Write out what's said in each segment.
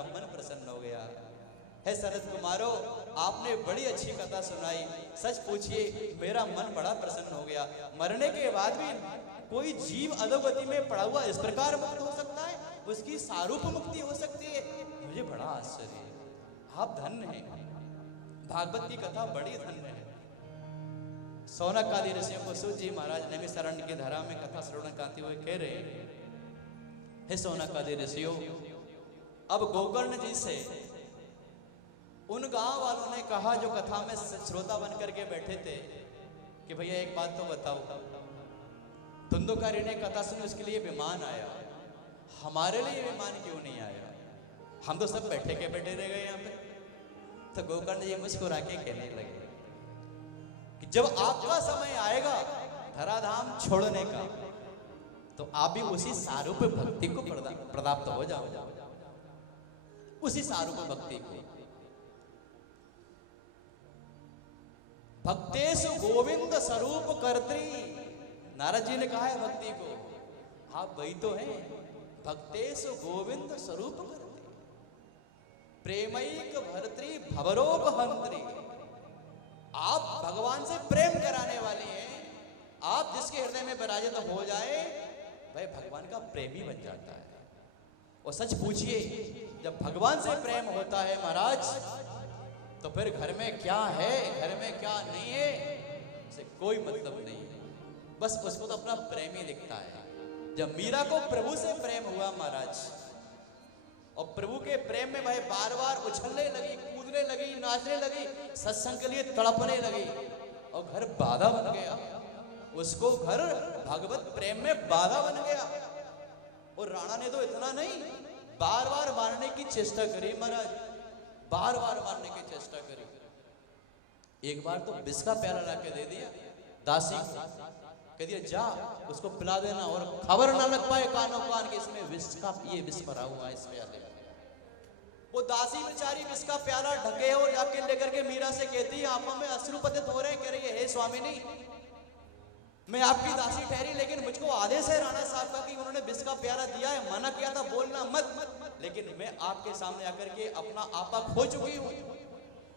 का मन प्रसन्न हो गया। हे शरद कुमारो, आपने बड़ी अच्छी कथा सुनाई, सच पूछिए मेरा मन बड़ा प्रसन्न हो गया। मरने के बाद भी कोई जीव अधोगति में पड़ा हुआ इस प्रकार मुक्त हो सकता है, उसकी सारूप मुक्ति हो सकती है, मुझे बड़ा आश्चर्य है। आप धन्य हैं, भागवत की कथा बड़ी धन्य है। सौनक आदि ऋषियों को सूत जी महाराज नैमिषारण्य की धारा में कथा श्रवण करते हुए कह रहे, हे सौनक आदि ऋषियों, अब गोकर्ण जी से उन गांव वालों ने कहा जो कथा में श्रोता बन करके बैठे थे कि भैया एक बात तो बताओ, धुंधुकारी ने कथा सुनी, उसके लिए विमान आया, हमारे लिए विमान क्यों नहीं आया? हम तो सब बैठे के बैठे रह गए यहाँ पे। तो गोकर्ण जी मुस्कुरा के कहने लगे कि जब आपका समय आएगा धराधाम छोड़ने का, तो आप भी उसी सारूप भक्ति को प्राप्त हो जाओ, उसी सारूप भक्ति को। भक्तेषु गोविंद स्वरूप कर्त्री, नारद जी ने कहा है भक्ति को, आप वही तो हैं, भक्तेषु गोविंद स्वरूप कर्त्री, प्रेमैक भर्त्री भवरोग हंत्री। आप भगवान से प्रेम कराने वाले हैं, आप जिसके हृदय में विराजित हो जाए वह भगवान का प्रेमी बन जाता है। और सच पूछिए, जब भगवान से प्रेम होता है महाराज, तो फिर घर में क्या है, घर में क्या नहीं है, उसे कोई मतलब नहीं है, बस उसको तो अपना प्रेम ही दिखता है। जब मीरा को प्रभु से प्रेम हुआ महाराज, और प्रभु के प्रेम में वह बार बार उछलने लगी, कूदने लगी, नाचने लगी, सत्संग के लिए तड़पने लगी, और घर बाधा बन गया, उसको घर भगवत प्रेम में बाधा बन गया। और राणा ने तो इतना नहीं, बार बार मारने की चेष्टा करी महाराज, बार बार मारने की चेष्टा करी। एक बार तो विष का प्याला ला के दे दिया दासी को, कह दिया जा उसको पिला देना, और खबर ना लग पाए कानों कान के इसमें विष का, ये विष भरा हुआ है इस प्याले में। वो दासी बेचारी विष का प्याला ढके और जाके लेकर के मीरा से कहती है, आंखों में अश्रु पतित हो रहे हैं, कह रही है हे स्वामिनी, मैं आपकी दासी ठहरी, लेकिन मुझको आदेश है राणा साहब का कि उन्होंने विष का प्याला दिया है, मना किया था बोलना मत, लेकिन मैं आपके सामने आकर के अपना आपा खो चुकी हूँ।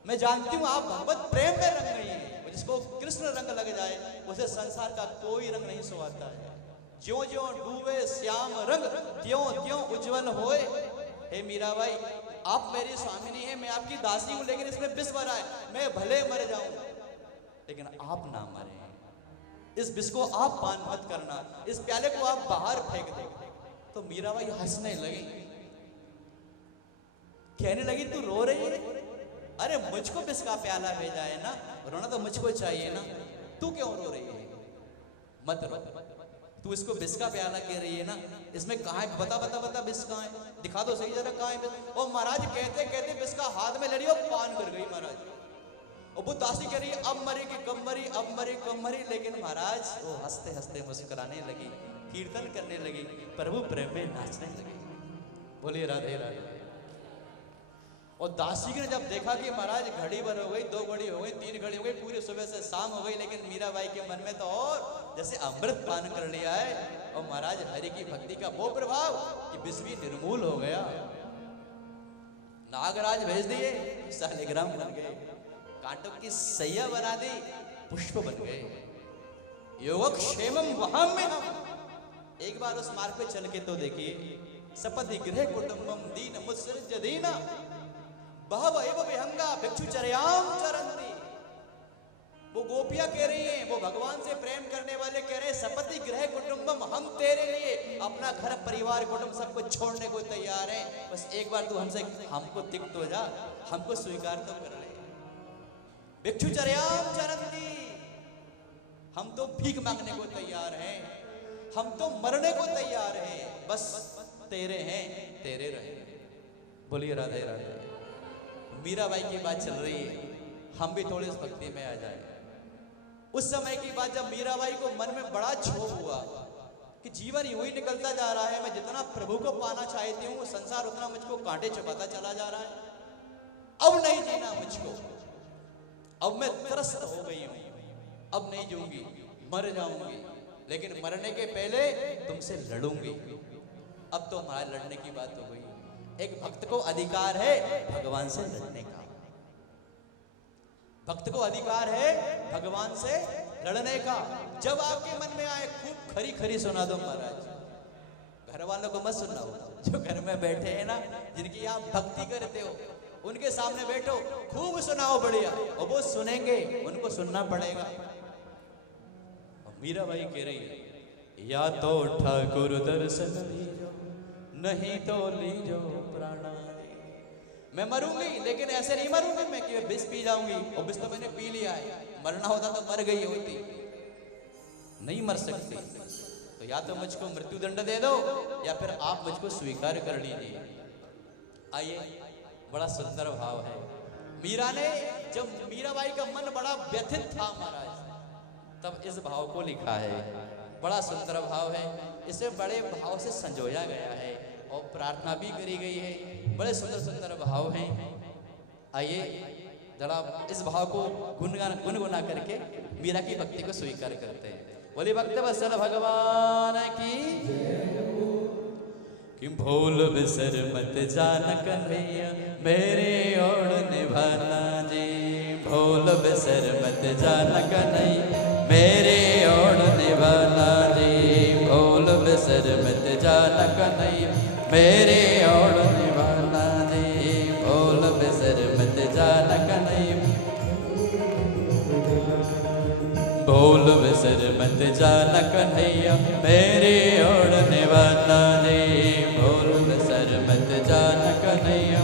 मैं जानती हूँ आप भगवत प्रेम में रंग गई हैं, जिसको कृष्ण रंग लग जाए उसे संसार का कोई रंग नहीं सुहाता है। ज्यों ज्यों डूबे श्याम रंग, त्यों त्यों उज्जवल होए। हे मीराबाई, आप मेरी स्वामिनी है, मैं आपकी दासी हूँ, लेकिन इसमें विष भरा है, मैं भले मर जाऊं लेकिन आप ना मरे। इस विष को आप पान मत करना, इस प्याले को आप बाहर फेंक दो। तो मीराबाई हंसने लगी, कहने लगी तू रो रही है? अरे मुझको विष का प्याला भेजा है ना, रोना तो मुझको चाहिए ना, तू क्यों रो रही है? मत रो, तू इसको विष का प्याला कह रही है ना, इसमें कहाँ है? बता बता बता विष कहाँ है, दिखा दो सही जरा कहाँ है विष। और महाराज कहते कहते विष का हाथ में ले रही और पान कर गई महाराज। और वो दासी कह रही अब मरेगी कब मरी, अब मरी कब मरी, लेकिन महाराज वो हंसते हंसते मुस्कुराने लगी, कीर्तन करने लगी, प्रभु प्रेम में नाचने लगी। बोलिए राधे राधे। और दासी ने जब देखा कि महाराज घड़ी भर हो गई, 2 घड़ी हो गई, 3 घड़ी हो गई, पूरी सुबह से शाम हो गई, लेकिन मीराबाई के मन में तो और जैसे अमृत पान कर लिया है। और महाराज हरि की भक्ति का वो प्रभाव कि विष भी निर्मूल हो गया। नागराज भेज दिए, शालिग्राम बन गए, कांटों की सैया बना दी, पुष्प बन गए। योगक्षेमम वहां में हम एक बार उस मार्ग पे चल के तो देखिए, सपति गृह कुटुंबम दीन मुत्सृज्य दीना बहव एव विहंगा भिक्षुचर्याम चरन्ति। वो गोपियां कह रही हैं, वो भगवान से प्रेम करने वाले कह रहे हैं, सपति गृह कुटुंबम, हम तेरे लिए अपना घर परिवार कुटुंब सब कुछ छोड़ने को तैयार हैं, बस एक बार तू हमसे हमको तिक्त हो जा, हमको स्वीकार तो कर ले। भिक्षुचर्याम चरन्ति, हम तो भीख मांगने को तैयार हैं, हम तो मरने को तैयार हैं, बस तेरे हैं तेरे रहे। बोलिए राधे राधे। मीराबाई की बात चल रही है, हम भी थोड़े इस भक्ति में आ जाए। उस समय की बात जब मीराबाई को मन में बड़ा क्षोभ हुआ कि जीवन यूं ही निकलता जा रहा है, मैं जितना प्रभु को पाना चाहती हूँ संसार उतना मुझको कांटे चुभाता चला जा रहा है, अब नहीं जीना मुझको, अब मैं त्रस्त हो गई हूँ, अब नहीं जीऊंगी, मर जाऊंगी, लेकिन मरने के पहले तुमसे लड़ूंगी। अब तो हमारे लड़ने की बात हो गई। एक भक्त को अधिकार है भगवान से लड़ने का, भक्त को अधिकार है भगवान से लड़ने का। जब आपके मन में आए खूब खरी खरी सुना दो महाराज, घर वालों को मत सुनाओ, जो घर में बैठे हैं ना, जिनकी आप भक्ति करते हो, उनके सामने बैठो, खूब सुनाओ बढ़िया, और वो सुनेंगे, उनको सुनना पड़ेगा। मीरा भाई कह रही है, या तो ठाकुर दर्शन लीजो, नहीं तो लीजो प्राणा। मैं मरूंगी लेकिन ऐसे नहीं मरूंगी मैं कि विष पी जाऊंगी, और विष तो मैंने पी लिया है, मरना होता तो मर गई होती, नहीं मर सकती। तो या तो मुझको मृत्यु दंड दे दो या फिर आप मुझको स्वीकार कर लीजिए। आइए, बड़ा सुंदर भाव है। मीरा ने, जब मीराबाई का मन बड़ा व्यथित था महाराज, तब इस भाव को लिखा है। बड़ा सुंदर भाव है, इसे बड़े भाव से संजोया गया है और प्रार्थना भी करी गई है। बड़े सुंदर सुंदर भाव हैं। आइए जरा इस भाव को गुनगुना करके मीरा की भक्ति को स्वीकार करते हैं। बोले भक्त वत्सल भगवान की, कि भूल बिसर मत जान कन्हैया मेरे ओढ़ निभाना जी, भूल बिसर मत जान कन्हैया मेरे ओढ़ निभाना जी, भूल बिसर मत जान कन्हैया मेरे ओढ़ निभाना जी, भूल बिसर मत जान कन्हैया, भूल बिसर मत जान कन्हैया मेरे ओढ़ निभाना जी, भूल बिसर मत जान कन्हैया।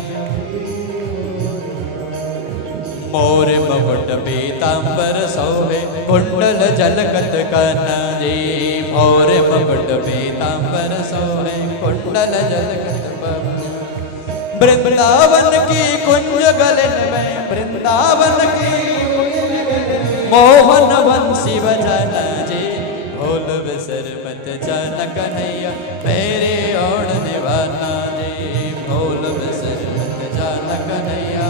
मोर मुकुट पीतांबर सोहे कुंडल झलकत कान्हा जी, मोर मुकुट पीतांबर सोहे कुंडल झलकत कान्हा। वृंदावन की कुंज गलन में, वृंदावन की मोहन बंसी बजाना जी, भूल बिसर मत जान कन्हैया मेरे ओढ़ निभाना जी, भूल बिसर मत जान कन्हैया।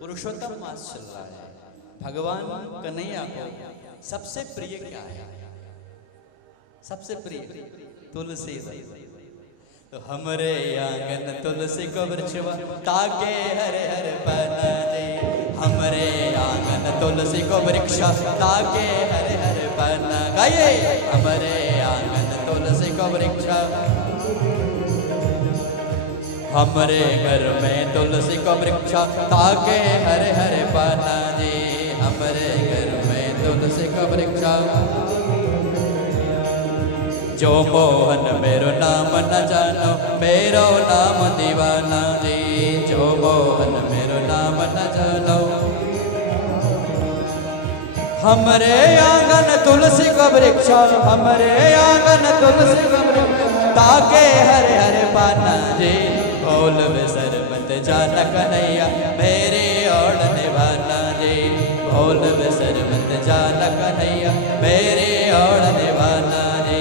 पुरुषोत्तम मास चल रहा है, भगवान कन्हैया को सबसे प्रिय क्या है? सबसे प्रिय तुलसी। तो हमरे आंगन तुलसी को वृक्षवा ताके हरे हरे पना दे, हमरे आंगन तुलसी को वृक्ष ताके हरे हरे पना। गाइए, हमरे आंगन तुलसी को वृक्ष, हमरे घर में तुलसी को वृक्ष ताके हरे हरे पाना जी, हमरे घर में तुलसी को वृक्ष। जो मोहन मेरो नाम न जानो मेरो नाम दीवाना जी, जो मोहन मेरो नाम न जानो। हमरे आंगन तुलसी को वृक्ष, हमरे आंगन तुलसी को वृक्ष ताके हरे हरे पाना जी, भूल बिसर मत जान कन्हैया मेरे ओढ़ निभाना जी, भूल बिसर मत जान कन्हैया मेरे ओढ़ निभाना जी।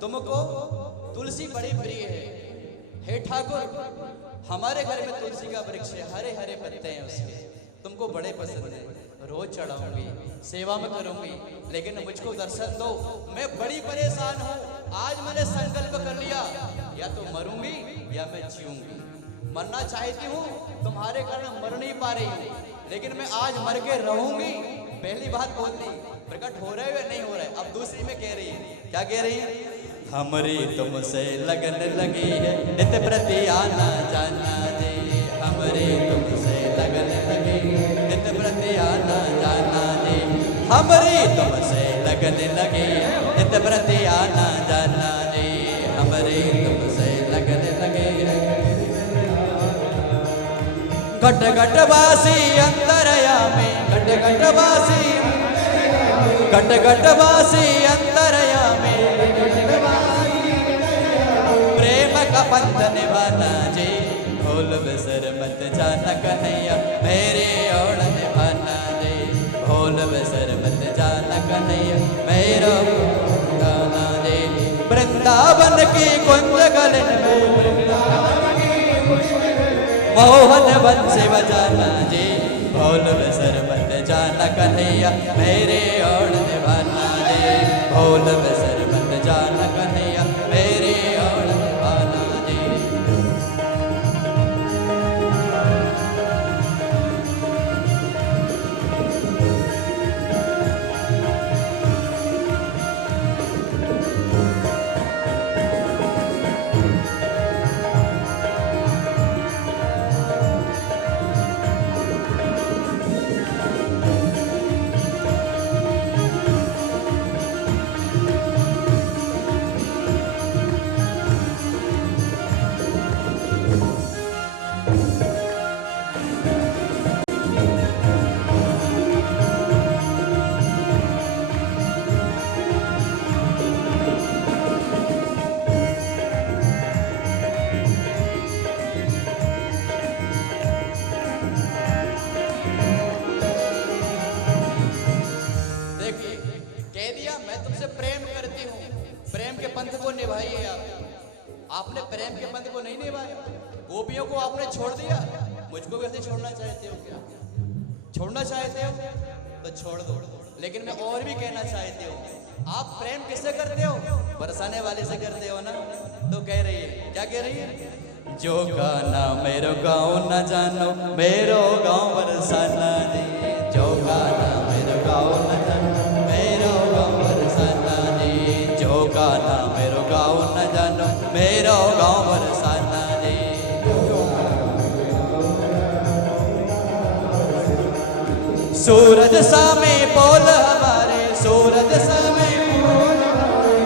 तुमको तुलसी बड़ी प्रिय है, हे ठाकुर हमारे घर में तुलसी का वृक्ष है, हरे हरे पत्ते हैं उसके, तुमको बड़े पसंद है, रोज चढ़ाऊंगी, सेवा में करूंगी, लेकिन मुझको दर्शन दो, मैं बड़ी परेशान हूँ। आज मैंने संकल्प कर लिया, या तो मरूंगी या मैं जीऊंगी, मरना चाहती हूँ, तुम्हारे कारण मर नहीं पा रही हूँ, लेकिन मैं आज मर के रहूंगी। पहली बात बोल दी, प्रकट हो रहे या नहीं हो रहे। अब दूसरी में कह रही है, क्या कह रही है? हमरी तुमसे लगन लगी है, नित प्रति आना जाना जी। हमरी तुमसे लगन लगी, नित प्रति आना जाना जी। हमरी तुमसे लगन लगी, नित प्रति आना जाना जी। हमरी तुमसे लगन लगी। घट घट वासी अंतरयामी, घट घट वासी, घट घट वासी अंतरयामी, प्रेम का पंथ निभाना जी। भूल बिसर मत जाना कन्हैया, मेरी ओर निभाना जी। भूल बिसर मत जाना कन्हैया, मेरा गाना जी। वृंदावन की कुंज गलन में मोहन बंसी बजाना जी। भूल बिसर मत जाना कन्हैया, मेरे ओर निभाना जी। भूल बिसर मत जाना कन्हैया, मेरे ओर निभाना जी। आपने प्रेम के पंथ को नहीं निभाया, गोपियों को आपने छोड़ दिया, मुझको वैसे छोड़ना चाहते हो क्या? छोड़ना चाहते हो तो छोड़ दो, लेकिन मैं और भी कहना चाहती हूँ, आप प्रेम किससे करते हो? बरसाने वाले से करते हो ना। तो कह रही है, क्या कह रही है? जो गाना मेरो गाँव न जानो, मेरो गाँव बरसाना जी। जो गाना मेरो गाँव न जानो, मेरो गाँव बरसाना जी। जो गाना मेरो गाँव न जानो, मेरो गाँव बरसाना जी। सूरज सामे बोल हमारे, सूरज सामे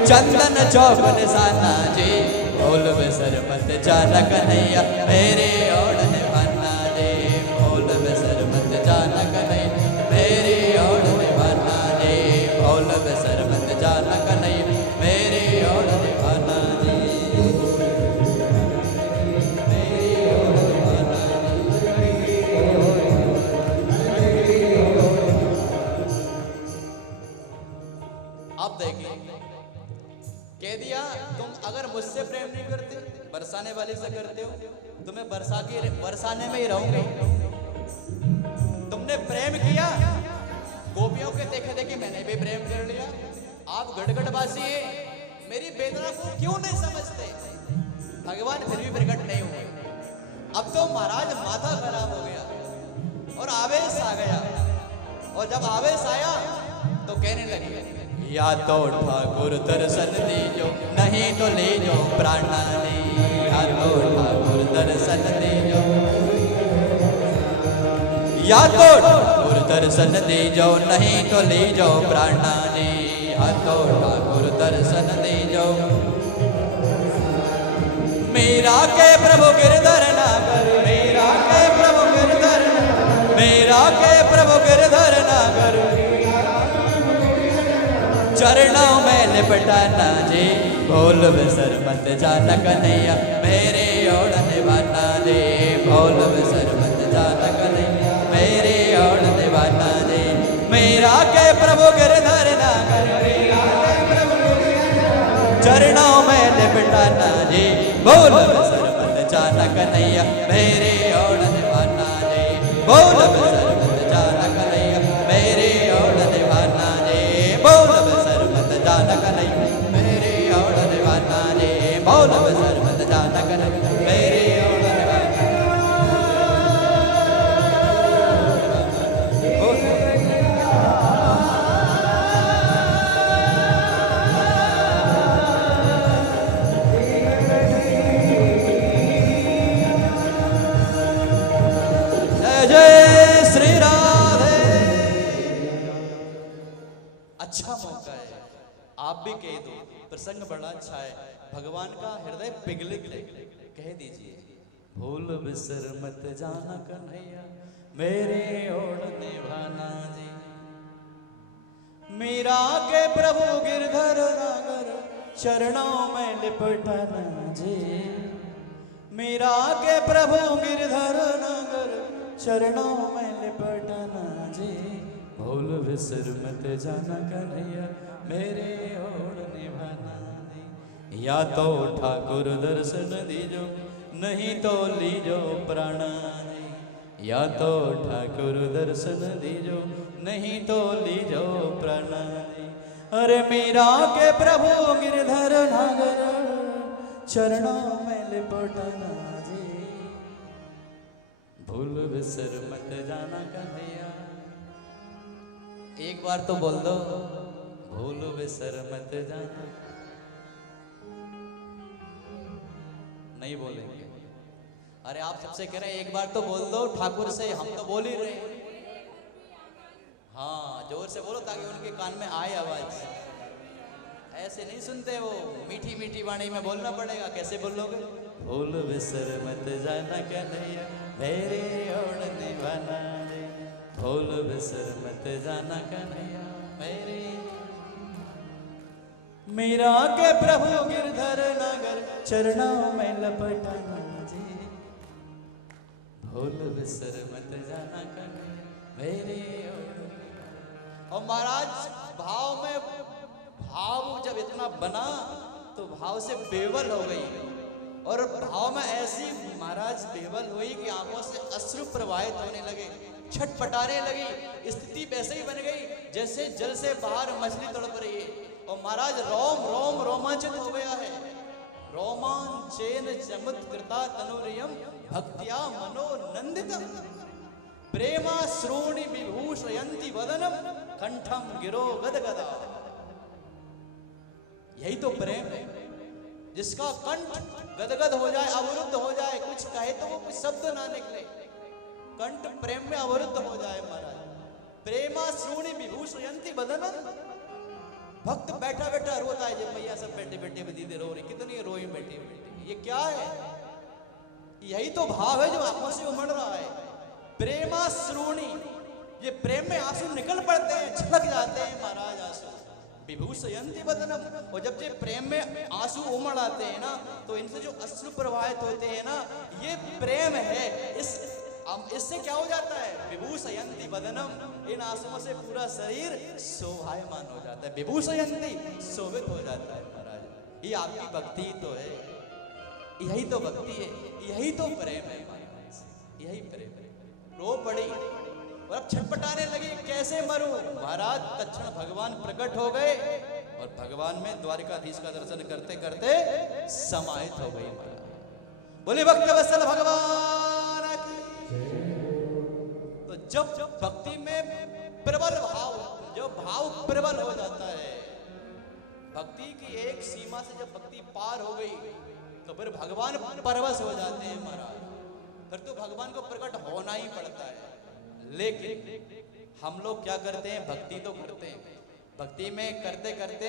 चंदन चौक निशाना जी। बोल बिसर मत जाना कन्हैया, मेरे ओर निभाना जी। बोल बिसर मत जाना कन्हैया, मेरे ओर निभाना जी। बोल बिसर मत जाना कन्हैया, मेरे ओर निभाना जी। मेरे ओर निभाना जी। अब देखिए, कह दिया तुम अगर मुझसे प्रेम नहीं करते, बरसाने वाले से करते हो, तो मैं बरसाने में ही रहूंगी। तुमने प्रेम किया, गोपियों के देखे देखे मैंने भी प्रेम कर लिया। आप गड़गड़बासी है, मेरी वेदना को क्यों नहीं समझते? भगवान फिर भी प्रकट नहीं हुए। अब तो महाराज माथा खराब हो गया और आवेश आ गया, और जब आवेश आया तो कहने लगे, या तो ठाकुर दर्शन दीजो, नहीं तो ले जो प्राणा ले। या तो ठाकुर दर्शन दीजो, या तो ठाकुर दर्शन दीजो, नहीं तो ले जाओ प्राणा ले। या तो ठाकुर दर्शन दीजो। मेरा के प्रभु गिरधर नागर, मेरा के प्रभु गिरधर, मेरा के प्रभु गिरधर नागर, चरणों में लिपटाना जी। बोल बिसर मत जाना कन्हैया, मेरे ओर निभाना जी। बोल बिसर मत जाना कन्हैया, मेरे ओर निभाना जी। मेरा के प्रभु गिरधर नागर, चरणों में लिपटाना जी। बोल बिसर मत जाना कन्हैया, मेरे ओर निभाना जी। बोल बिसर मत जाना कन्हैया, मेरे ओर निभाना जी। बोल बिसर मत जाना कन्हैया, मेरे ओर निभाना जी। बोल बिसर मत जाना कन्हैया, मेरे ओर निभाना। आप भी कह दो, प्रसंग बड़ा अच्छा है, भगवान का हृदय पिघलित है, कह दीजिए। भूल बिसर मत जाना कन्हैया मेरे ओढ़ निभाना जी, मीरा के प्रभु गिरधर नागर चरणों में लिपटना जी, मीरा के प्रभु गिरधर नागर चरणों में लिपटना जी, भूल बिसर मत जाना कन्हैया मेरे ओढ़ निभाना जी। या तो ठाकुर दर्शन दीजो नहीं तो लीजो प्राण जी, या तो ठाकुर दर्शन दीजो नहीं तो लीजो प्राण जी। अरे मीरा के प्रभु गिरधर नागर चरणों में लिपटना जी, भूल बिसर मत जाना कन्हैया। एक बार तो बोल दो, भूल बिसर मत जाना। नहीं बोलेंगे? अरे आप सबसे कह रहे हैं एक बार तो बोल दो ठाकुर से, हम तो बोल ही रहे हैं। हाँ जोर से बोलो ताकि उनके कान में आए आवाज। ऐसे नहीं सुनते वो, मीठी मीठी वाणी में बोलना पड़ेगा। कैसे बोलोगे? भूल बिसर मत जाना कन्हैया मेरे ओढ़ निभाना रे, भूल बिसर मत जाना कन्हैया मेरे। मीरा के प्रभु गिरधर नगर चरणों में लपटना जी, भूल बिसर मत जाना कन्हैया मेरे ओढ़। और महाराज भाव में, भाव जब इतना बना तो भाव से बेवल हो गई, और भाव में ऐसी महाराज बेवल हुई कि आंखों से अश्रु प्रवाहित होने लगे, छटपटाने लगी। स्थिति वैसे ही बन गई जैसे जल से बाहर मछली तड़प रही है। और महाराज रोम रोम रोमांचित हो गया है। रोमांचेन चमत्कृता तनुरियम भक्त्या मनोनंदित, प्रेमा श्रोणि विभूषयन्ति वदनम कंठम गिरो गदगदा। यही तो प्रेम है, जिसका कंठ गदगद हो जाए, अवरुद्ध हो जाए, कुछ कहे तो वो कुछ शब्द ना निकले, कंठ प्रेम में अवरुद्ध हो जाए महाराज। प्रेमा श्रोणि विभूषयन्ति वदनम, भक्त बैठा बैठा रोता है। जब भैया सब बैठे बैठे दीदी रो रही, कितनी रोई बैठी बैठी, ये क्या है? यही तो भाव है जो आंखों से उमड़ रहा है। प्रेमा श्रोणि, ये प्रेम में आंसू निकल पड़ते हैं, छलक जाते हैं महाराज आंसू। विभूषयन्ति वदनम, और जब ये प्रेम में आंसू उमड़ आते हैं ना, तो इनसे जो अश्रु प्रवाहित होते हैं ना, ये प्रेम है। इससे क्या हो जाता है? विभूषयन्ति वदनम, इन आंसुओं से पूरा शरीर शोभायमान हो जाता है। विभूषयन्ति, शोभित हो जाता है महाराज। ये आपकी भक्ति तो है, यही तो भक्ति है, यही तो प्रेम है महाराज, यही प्रेम है। रो पड़ी और अब छटपटाने लगी, कैसे मरूं? महाराज तत्क्षण भगवान प्रकट हो गए और भगवान में द्वारिकाधीश का दर्शन करते करते समाहित हो गई महाराज। बोले भक्त वत्सल भगवान की। तो जब भक्ति में प्रबल भाव, जब भाव प्रबल हो जाता है, भक्ति की एक सीमा से जब भक्ति पार हो गई तो फिर भगवान परवश हो जाते हैं महाराज। फिर तो भगवान को प्रकट होना ही पड़ता है। लेकिन हम लोग क्या करते हैं? भक्ति तो करते हैं, भक्ति में करते करते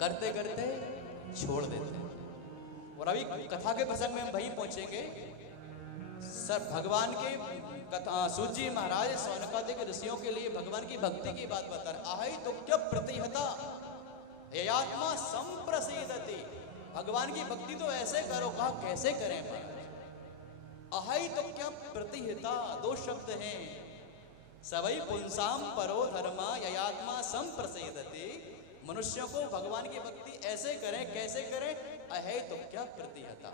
करते करते छोड़ देते हैं। और अभी कथा के प्रसंग में हम वही पहुंचेंगे। सर भगवान के कथा, सूत जी महाराज सौनकादिक ऋषियों के लिए भगवान की भक्ति की बात बता रहे। आहै तो क्या प्रतिहता ययात्मा संप्रसीदति, भगवान की भक्ति तो ऐसे करो। कहा कैसे करें महाराज? अहै तो क्या प्रतिहिता, दो शब्द हैं। सवै पुंसाम परो धर्मा ययात्मा संप्रसीदति, मनुष्यों को भगवान की भक्ति ऐसे करें। कैसे करें? अहै तो क्या प्रतिहता,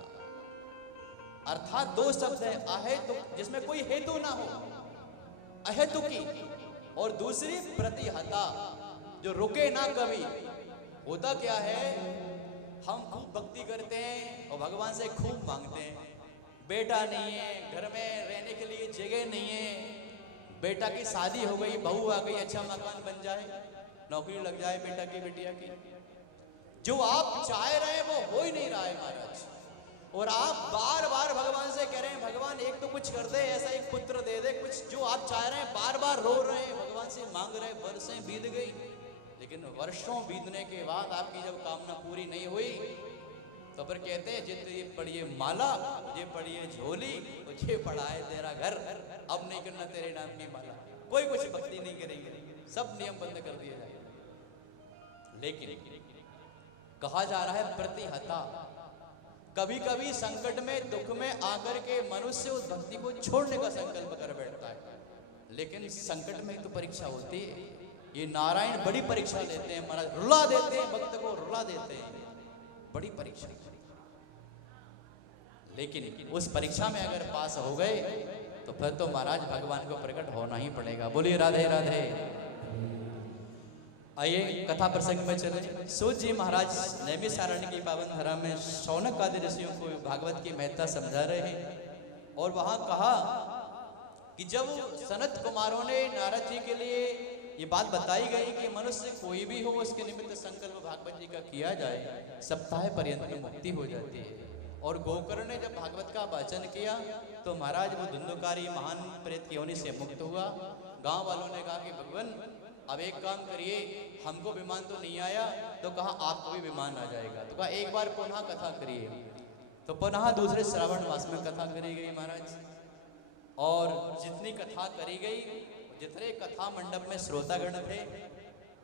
अर्थात दो शब्द है। अहै तो जिसमें कोई हेतु ना हो, अहेतु की, और दूसरी प्रतिहता जो रुके ना कभी। होता क्या है? हम खूब भक्ति करते हैं और भगवान से खूब मांगते हैं। बेटा नहीं है, घर में रहने के लिए जगह नहीं है, बेटा की शादी हो गई, बहू आ गई, अच्छा मकान बन जाए, नौकरी लग जाए बेटा की बेटिया की। जो आप चाह रहे हैं वो हो ही नहीं रहा है महाराज। और आप बार बार भगवान से कह रहे हैं भगवान एक तो कुछ कर दे, ऐसा एक पुत्र दे दे, कुछ जो आप चाह रहे हैं। बार बार रो रहे हैं, भगवान से मांग रहे हैं, बरसें बीत गई, लेकिन वर्षों बीतने के बाद आपकी जब कामना पूरी नहीं हुई तो फिर कहते हैं जित ये पढ़िए माला, ये पढ़िए झोली, ये पढ़ा है तेरा घर, अब नहीं करना तेरे नाम की माला, कोई कुछ भक्ति नहीं करेंगे, सब नियम बंद कर दिए जाएंगे। लेकिन कहा जा रहा है प्रतिहता, कभी कभी संकट में दुख में आकर के मनुष्य उस भक्ति को छोड़ने का संकल्प कर बैठता है, लेकिन संकट में तो परीक्षा होती है। ये नारायण बड़ी परीक्षा लेते हैं महाराज, रुला देते हैं भक्त को, रुला देते हैं, बड़ी परीक्षा। लेकिन उस परीक्षा में अगर पास हो गए तो फिर तो महाराज भगवान को प्रकट होना ही पड़ेगा। बोलिए राधे राधे। आइए कथा प्रसंग में चले। सूत जी महाराज नैमिषारण्य की पावन धरा में शौनक आदि ऋषियों को भागवत की महत्ता समझा रहे हैं, और वहां कहा कि जब सनत कुमारों ने नारद जी के लिए ये बात बताई गई कि मनुष्य कोई भी हो उसके निमित्त संकल्प भागवत जी का किया जाए, सप्ताह पर्यंत में मुक्ति हो जाती है। और गोकर्ण ने जब भागवत का वाचन किया तो महाराज वो धुंधुकारी महान प्रेत की योनि से मुक्त हुआ। गांव वालों ने कहा कि भगवान अब एक काम करिए, हमको विमान तो नहीं आया, तो कहा आपको भी विमान आ जाएगा, तो कहा एक बार पुनः कथा करिए। तो पुनः दूसरे श्रावण मास में कथा करी गई महाराज, और जितनी कथा करी गई, जितने कथा मंडप में श्रोतागण थे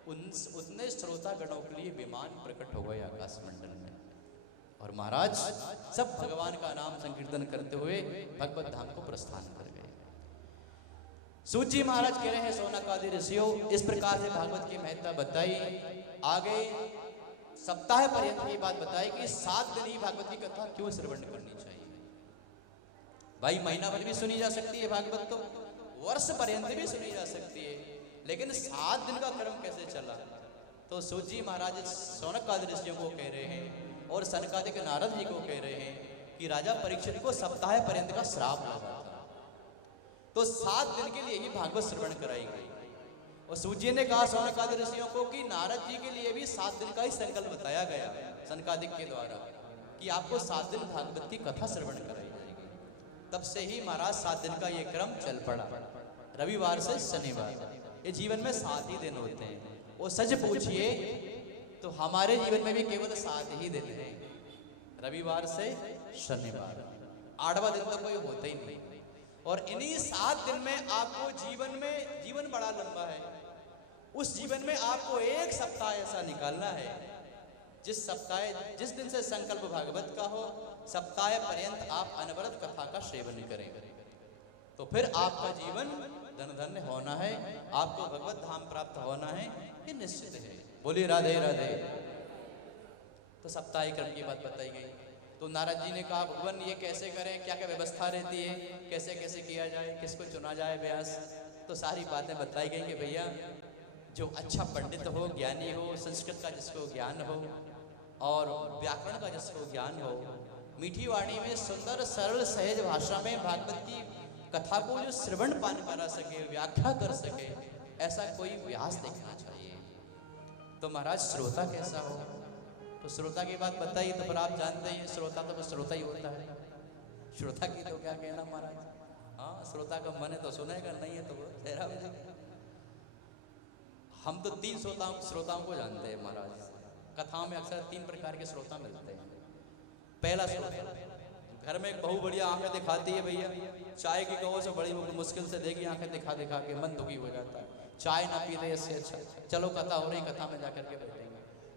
उतने श्रोतागणों के लिए विमान प्रकट हो गए आकाश मंडल में, और महाराज सब भगवान का नाम संकीर्तन करते हुए भगवत धाम को प्रस्थान कर गए। सूत जी महाराज कह रहे हैं शौनक आदि ऋषियों, इस प्रकार से भागवत की महत्ता बताई। आगे सप्ताह पर्यंत की बात बताई कि 7 दिन ही भागवत की कथा क्यों श्रवण करनी चाहिए। भाई महीना भर भी सुनी जा सकती है भागवत, तो वर्ष पर्यंत भी सुनी जा सकती है, लेकिन 7 दिन का क्रम कैसे चला। तो सूत जी महाराज शौनक आदि ऋषियों को कह रहे हैं और सनकादिक नारद जी को कह रहे हैं कि राजा परीक्षित को सप्ताह पर्यंत का श्राप लगा था, तो 7 दिन के लिए ही भागवत श्रवण कराई गई। और सूत जी ने कहा शौनक आदि ऋषियों को कि नारद जी के लिए भी 7 दिन का ही संकल्प बताया गया सनकादिक के द्वारा कि आपको 7 दिन भागवत की कथा श्रवण कराई जाएगी। तब से ही महाराज 7 दिन का ये क्रम चल पड़ा, रविवार से शनिवार। ये जीवन में 7 ही दिन होते हैं, वो सच पूछिए तो हमारे जीवन में भी केवल 7 ही दिन हैं, रविवार से शनिवार, 8वां दिन तो कोई होता ही नहीं। और इन्हीं 7 दिन में आपको जीवन बड़ा लंबा है, उस जीवन में आपको एक सप्ताह ऐसा निकालना है जिस दिन से संकल्प भागवत का हो, सप्ताह पर्यंत आप अनवरत कथा का सेवन करें, तो फिर आपका जीवन धन धन्य होना है, आपको भगवत धाम प्राप्त होना है, ये निश्चित है। बोलिए राधे राधे। तो सप्ताह क्रम की बात बताई गई। तो नारद जी ने कहा भगवान ये कैसे करें, क्या क्या व्यवस्था रहती है, कैसे कैसे किया जाए, किसको चुना जाए व्यास। तो सारी बातें बताई गई कि भैया जो अच्छा पंडित हो, ज्ञानी हो, संस्कृत का जिसको ज्ञान हो और व्याकरण का जिसको ज्ञान हो, मीठी वाणी में सुंदर सरल सहज भाषा में भागवत की कथा को जो श्रवण पान करा सके, व्याख्या कर सके, ऐसा कोई व्यास देखना चाहिए। तो महाराज श्रोता कैसा हो, तो श्रोता की बात बताइए, तो फिर आप जानते हैं श्रोता तो श्रोता ही होता है। श्रोता की तो क्या कहना महाराज, हाँ श्रोता का मन है तो सुनेगा, नहीं है तो तेरा। हम तो 3 श्रोताओं को जानते हैं महाराज। कथाओं में अक्सर 3 प्रकार के श्रोता मिलते हैं। पहला श्रोता, घर में एक बहू बढ़िया आंखें दिखाती है भैया, चाय की कहो से बड़ी मुश्किल से देगी, आंखें दिखा दिखा के मन दुखी हो जाता है, चाय ना पीते इससे अच्छा चलो कथा हो रही, कथा में जाकर के बैठेंगे।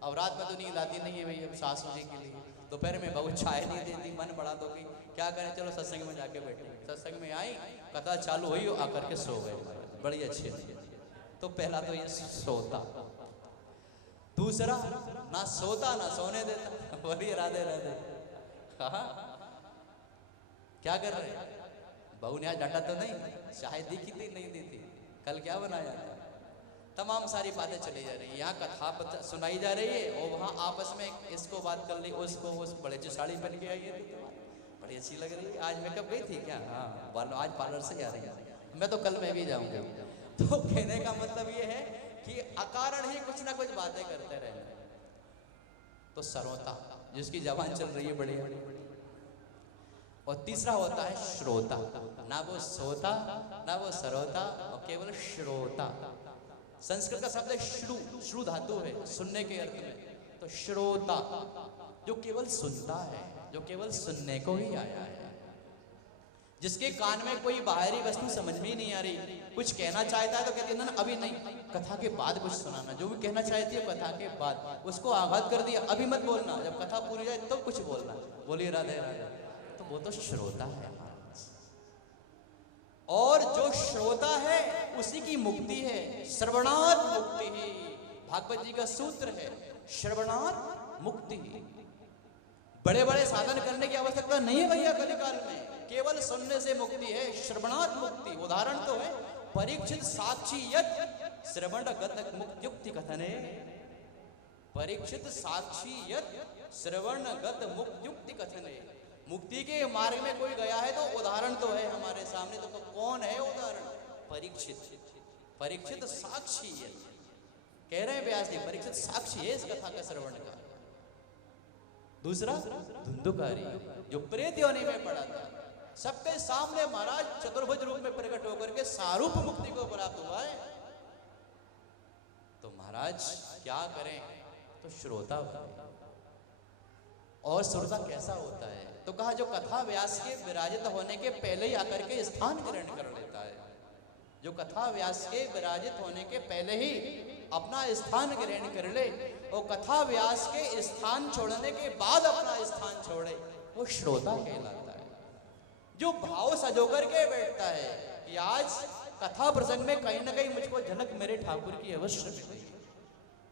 अब रात में तो नींद आती नहीं है भैया सासू जी के लिए, दोपहर में बहू चाय नहीं देती, मन बढ़ा दोगी, क्या करें, चलो सत्संग में जाके बैठे। सत्संग में आई, कथा चालू हुई, आकर के सो गए, बड़ी अच्छी। तो पहला तो ये सोता। दूसरा, ना सोता ना सोने देता। बोलिए राधे राधे। कहा क्या कर रहे हैं, बहू ने आज डांटा तो नहीं, चाय दी की नहीं दी थी, कल क्या बनाया था, तमाम सारी बातें चली जा रही है। यहाँ कथा सुनाई जा रही है और वहाँ आपस में इसको बात कर ली, उसको उस बड़े अच्छी साड़ी पहन के आई है, बड़ी अच्छी लग रही है, आज मेकअप गई थी क्या, हाँ आज पार्लर से आ रही है, मैं तो कल मैं भी जाऊँगी। तो कहने का मतलब ये है कि अकारण ही कुछ ना कुछ बातें करते रहे। तो सरोता, जिसकी जबान चल रही है बढ़िया। और तीसरा होता है श्रोता, ना वो सोता ना वो सरोता, और केवल श्रोता। संस्कृत का शब्द है श्रु, श्रु धातु है सुनने के अर्थ में। तो श्रोता जो केवल सुनता है, जो केवल सुनने को ही आया है, जिसके कान में कोई बाहरी वस्तु समझ में ही नहीं आ रही, कुछ कहना चाहता है तो कहते हैं ना अभी नहीं, कथा के बाद कुछ सुनाना, जो भी कहना चाहती है कथा के बाद, उसको आघात कर दिया अभी मत बोलना, जब कथा पूरी जाए तो कुछ बोलना, बोलिए राधे राधे। तो वो तो श्रोता है। और जो श्रोता है उसी की मुक्ति है, श्रवणात् मुक्ति ही। भागवत जी का सूत्र है श्रवणात् मुक्ति ही। बड़े बड़े साधन करने की आवश्यकता नहीं है भैया कलिकाल में, केवल सुनने से मुक्ति है, श्रवणात् मुक्ति। उदाहरण तो है परीक्षित साक्षी यत् श्रवणगत मुक्त्युक्ति कथने। परीक्षित साक्षी यत् श्रवणगत मुक्त्युक्ति कथने। मुक्ति के मार्ग में कोई गया है तो उदाहरण तो है हमारे सामने, तो कौन है उदाहरण? परीक्षित। परीक्षित साक्षी है, कह रहे हैं व्यास जी, परीक्षित साक्षी है इस कथा का श्रवण का। दूसरा धुंधुकारी जो प्रेत योनि में पड़ा था, सबके सामने महाराज चतुर्भुज रूप में प्रकट होकर के सारूप मुक्ति को प्राप्त हुआ है। तो महाराज क्या करें? तो श्रोता बने। और श्रोता कैसा होता है? तो कहा जो कथा व्यास के विराजित होने के पहले ही आकर के स्थान ग्रहण कर लेता है, जो कथा व्यास के विराजित होने के पहले ही अपना स्थान ग्रहण कर ले, और कथा व्यास के स्थान छोड़ने के बाद अपना स्थान छोड़े, वो श्रोता कहलाता है। जो भाव सजो करके बैठता है कि आज कथा प्रसंग में कहीं ना कहीं मुझको झलक मेरे ठाकुर की अवश्य मिलेगी,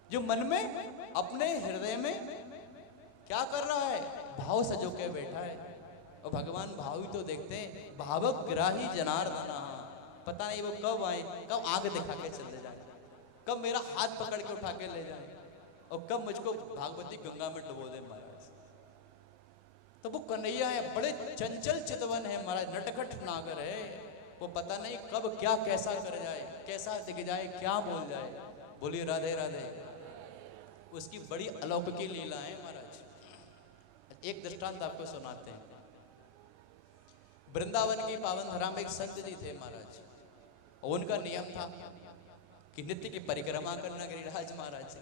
जो मन में अपने हृदय में क्या कर रहा है? भाव सजो के बैठा है। और भगवान भाव ही तो देखते हैं, भावक ग्राही जनार्दन। पता नहीं वो कब आए, कब आग दिखा के चले जाए, कब मेरा हाथ पकड़ के उठा के ले जाए, और कब मुझको भागवती गंगा में डुबो दे महाराज। तो वो कन्हैया है, बड़े चंचल चितवन है महाराज, नटखट नागर है। वो पता नहीं कब क्या कैसा कर जाए, कैसा दिख जाए, क्या बोल जाए। बोलिए राधे राधे। उसकी बड़ी अलौकिक लीला है महाराज। एक दृष्टांत आपको सुनाते हैं। वृंदावन की पावन धरा में एक संत जी थे महाराज, और उनका नियम था कि नित्य की परिक्रमा करना। गिरिराज महाराज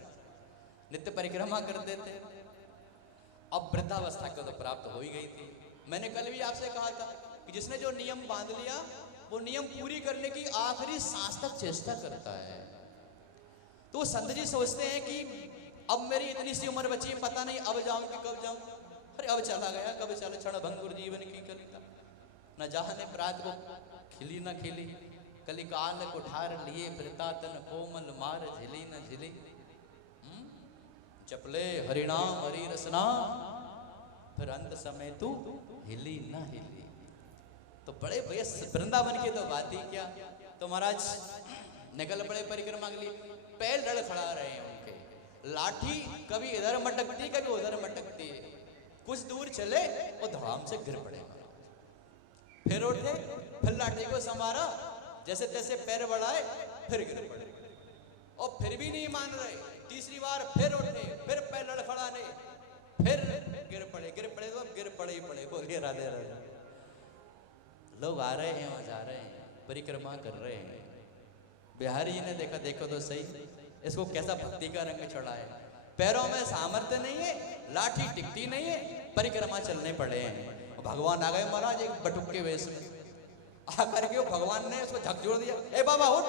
नित्य परिक्रमा करते थे। अब वृद्धावस्था को तो प्राप्त हो ही गई थी। मैंने कल भी आपसे कहा था कि जिसने जो नियम बांध लिया वो नियम पूरी करने की आखिरी सांस तक चेष्टा करता है। तो संत जी सोचते हैं कि अब मेरी इतनी सी उम्र बची है, पता नहीं अब जाऊं कि कब जाऊं। अरे अब चला गया, कब चला, क्षण भंगुर जीवन की कलिता, न जाने प्रात को खिली न खिली, कलिकाल को ठार लिए फिरता तन कोमल मार झिली न झिली। चपले हरिनाम हरि रसना, फिर अंत समय तू हिली न हिली। तो बड़े भैया वृंदावन के तो बात ही क्या। तो महाराज निकल पड़े परिक्रमा के लिए। पैर लड़खड़ा रहे हैं उनके, लाठी कभी इधर मटकती कभी उधर मटकती है। कुछ दूर चले और धड़ाम से गिर पड़े। फिर उठे, फिर लाठी को संवारा, जैसे तैसे पैर बढ़ाए, फिर गिर पड़े। और फिर भी नहीं मान रहे। तीसरी बार फिर उठे, फिर पैर लड़खड़ाने, फिर गिर पड़े। तो अब गिर पड़े ही पड़े। बोलिए राधे राधे। लोग आ रहे हैं और जा रहे हैं, परिक्रमा कर रहे हैं। बिहारी जी ने देखा, देखो तो सही इसको कैसा भक्ति का रंग चढ़ा है। पैरों में सामर्थ्य नहीं है, लाठी टिकती नहीं है, परिक्रमा चलने पड़े हैं। भगवान आ गए महाराज एक बटुक के वेश में। आकर के भगवान ने उसको झकझोर दिया, ए बाबा उठ।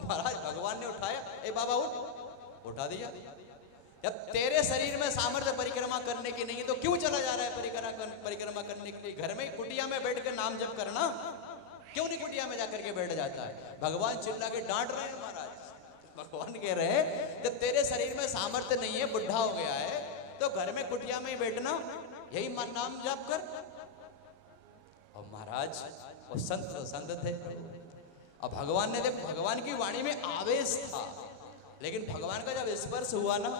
महाराज भगवान ने उठाया, ए बाबा उठ, उठा दिया। जब तेरे शरीर में सामर्थ्य परिक्रमा करने की नहीं है तो क्यों चला जा रहा है परिक्रमा करने के लिए? घर में कुटिया में बैठ कर नाम जप करना, क्यों नहीं कुटिया में जाकर के बैठ जाता है? भगवान चिल्ला के डांट रहे हैं महाराज। भगवान कह रहे हैं जब तेरे शरीर में सामर्थ्य नहीं है, बुढ़ा हो गया है, तो घर में कुटिया में ही बैठना, यही मन नाम जप कर। और महाराज वो संत थे। अब भगवान ने देखो, भगवान की वाणी में आवेश था, लेकिन भगवान का जब स्पर्श हुआ ना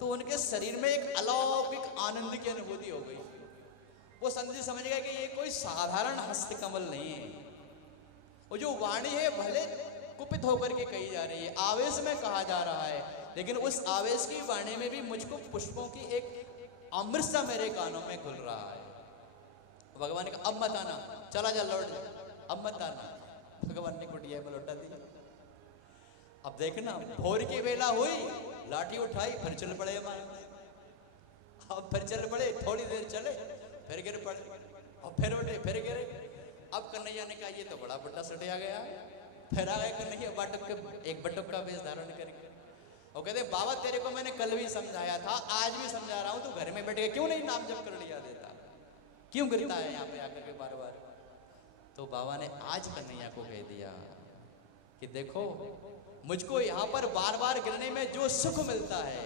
तो उनके शरीर में एक अलौकिक आनंद की अनुभूति हो गई। वो संत जी समझ गए कि ये कोई साधारण हस्त कमल नहीं है। वो जो वाणी है भले कुपित होकर के कही जा रही है, आवेश में कहा जा रहा है, लेकिन उस आवेश की वाणी में भी मुझको पुष्पों की एक अमृत सा मेरे कानों में घुल रहा है। भगवान ने कहा अब मत आना, चला जा लौट जा, अब मत आना। भगवान ने कुटिया में लौटा दिया। अब देखना भोर की वेला हुई, लाठी उठाई, फिर चल पड़े महाराज। अब फिर चल पड़े, थोड़ी देर चले, फिर गिर पड़े, और फिर उठे, फिर गिरे। अब कन्हैया ने कहा ये तो बड़ा बट्टा सटिया गया। फिर आ गए कन्हैया एक बटुक का वेश धारण करके। और कहते बाबा तेरे को मैंने कल भी समझाया था, आज भी समझा रहा हूं, तू घर में बैठ के क्यों नहीं नाम जप कर लिया देता, क्यों गिरता है यहाँ पे आकर के बार बार। तो बाबा ने आज कन्हैया को कह दिया कि देखो मुझको यहाँ पर बार बार गिरने में जो सुख मिलता है,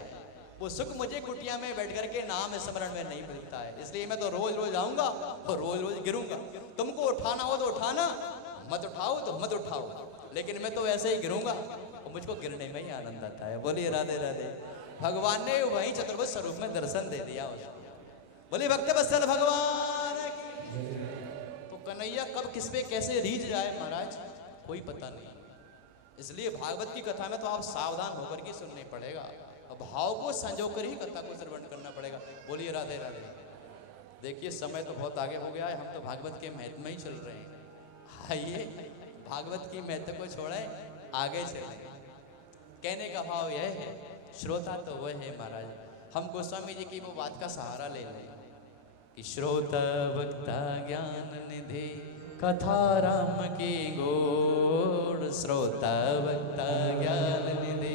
वो सुख मुझे कुटिया में बैठ करके नाम स्मरण में नहीं मिलता है। इसलिए मैं तो रोज रोज आऊंगा और रोज रोज गिरूंगा। तुमको उठाना हो तो उठाना, मत उठाओ तो मत उठाओ, लेकिन मैं तो ऐसे ही गिरूंगा और मुझको गिरने में ही आनंद आता है। बोलिए राधे राधे। भगवान ने वही चतुर्भुज स्वरूप में दर्शन दे दिया उसको। बोलिए भक्त वत्सल भगवान की। तो कन्हैया कब किस पे कैसे रीझ जाए महाराज कोई पता नहीं। इसलिए भागवत की कथा में तो आप सावधान होकर के सुनने पड़ेगा, भाव को संजो कर ही कथा को श्रवण करना पड़ेगा। बोलिए राधे राधे। देखिए समय तो बहुत आगे हो गया है, हम तो भागवत के महत्व में ही चल रहे हैं। आइए भागवत की महत्व को छोड़े आगे चले। कहने का भाव यह है, श्रोता तो वह है महाराज, हम गोस्वामी जी की वो बात का सहारा ले लें कि श्रोता वक्ता ज्ञान निधि कथा राम की गोड़। श्रोता वक्ता ज्ञान निधि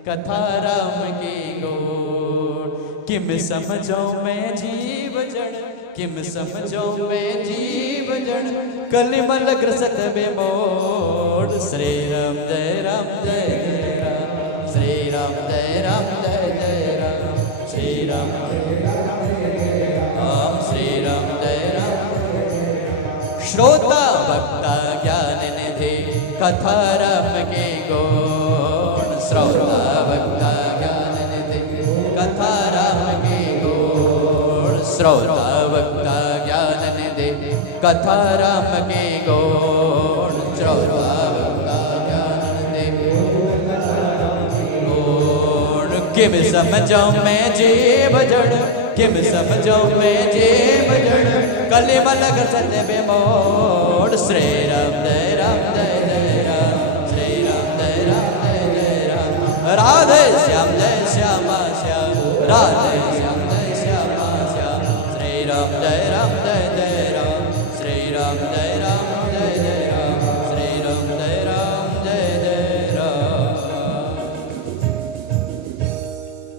कथा राम की गोड़। किम समझो मैं जीव जड़, किम समझो मैं जीव जड़, कलिमल ग्रसत बेमोड़। श्री राम जय राम जय जय राम, श्री राम जय राम जय जय राम, श्री राम राम, श्री राम जय राम। श्रोता वक्ता ज्ञान निधि कथा राम के गुण। श्रोता वक्ता ज्ञान निधि कथा राम के गुण। श्रोता वक्ता ज्ञान निधि कथा राम के गुण। श्रोता वक्ता ज्ञान निधि गुण। किम समझो मैं जीव जड़, किम समझो मैं जीव जड़, कलिमल ग्रसत बेमोड़। श्री राम जय राम जय जय राम, श्री राम जय राम जय जय राम। राधे श्याम जय श्यामा श्याम, राधे श्याम जय श्यामा श्याम। श्री राम जय राम जय जय राम, श्री राम जय राम जय जय राम, श्री राम जय राम जय जय राम।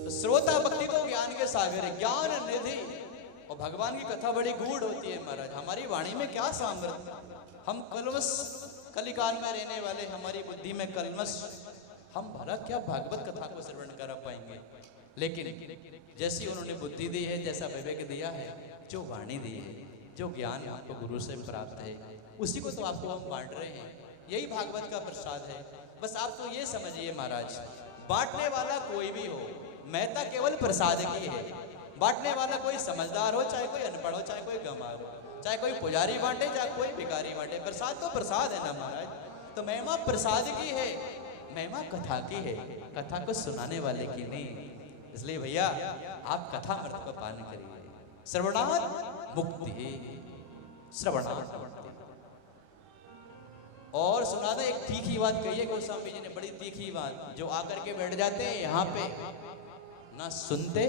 तो श्रोता भक्ति तो ज्ञान के सागर है, ज्ञान निधि। और भगवान की कथा बड़ी गूढ़ होती है महाराज। हमारी वाणी में क्या सामर्थ्य, हम कलवश कलिकाल में रहने वाले, हमारी बुद्धि में कलमश, हम भला क्या भागवत कथा को श्रवण कर पाएंगे। लेकिन जैसी उन्होंने बुद्धि दी है, जैसा विवेक दिया है, जो वाणी दी है, जो ज्ञान आपको गुरु से प्राप्त है, उसी को तो आपको हम बांट रहे हैं। यही भागवत का प्रसाद है। बस आप तो ये समझिए महाराज, बांटने वाला कोई भी हो, महत्ता केवल प्रसाद की है। बांटने वाला कोई समझदार हो, चाहे कोई अनपढ़ हो, चाहे कोई गंवार हो, चाहे कोई पुजारी बांटे, चाहे कोई भिखारी बांटे, प्रसाद तो प्रसाद है ना महाराज। तो महिमा प्रसाद की है, महिमा कथा की है, कथा को सुनाने वाले की नहीं। इसलिए भैया आप कथा अमृत को पान करिए। श्रवणात् मुक्ति, श्रवणात् मुक्ति। और सुना दे एक तीखी बात कही है गोस्वामी जी ने, बड़ी तीखी बात, जो आकर के बैठ जाते हैं यहाँ पे, ना सुनते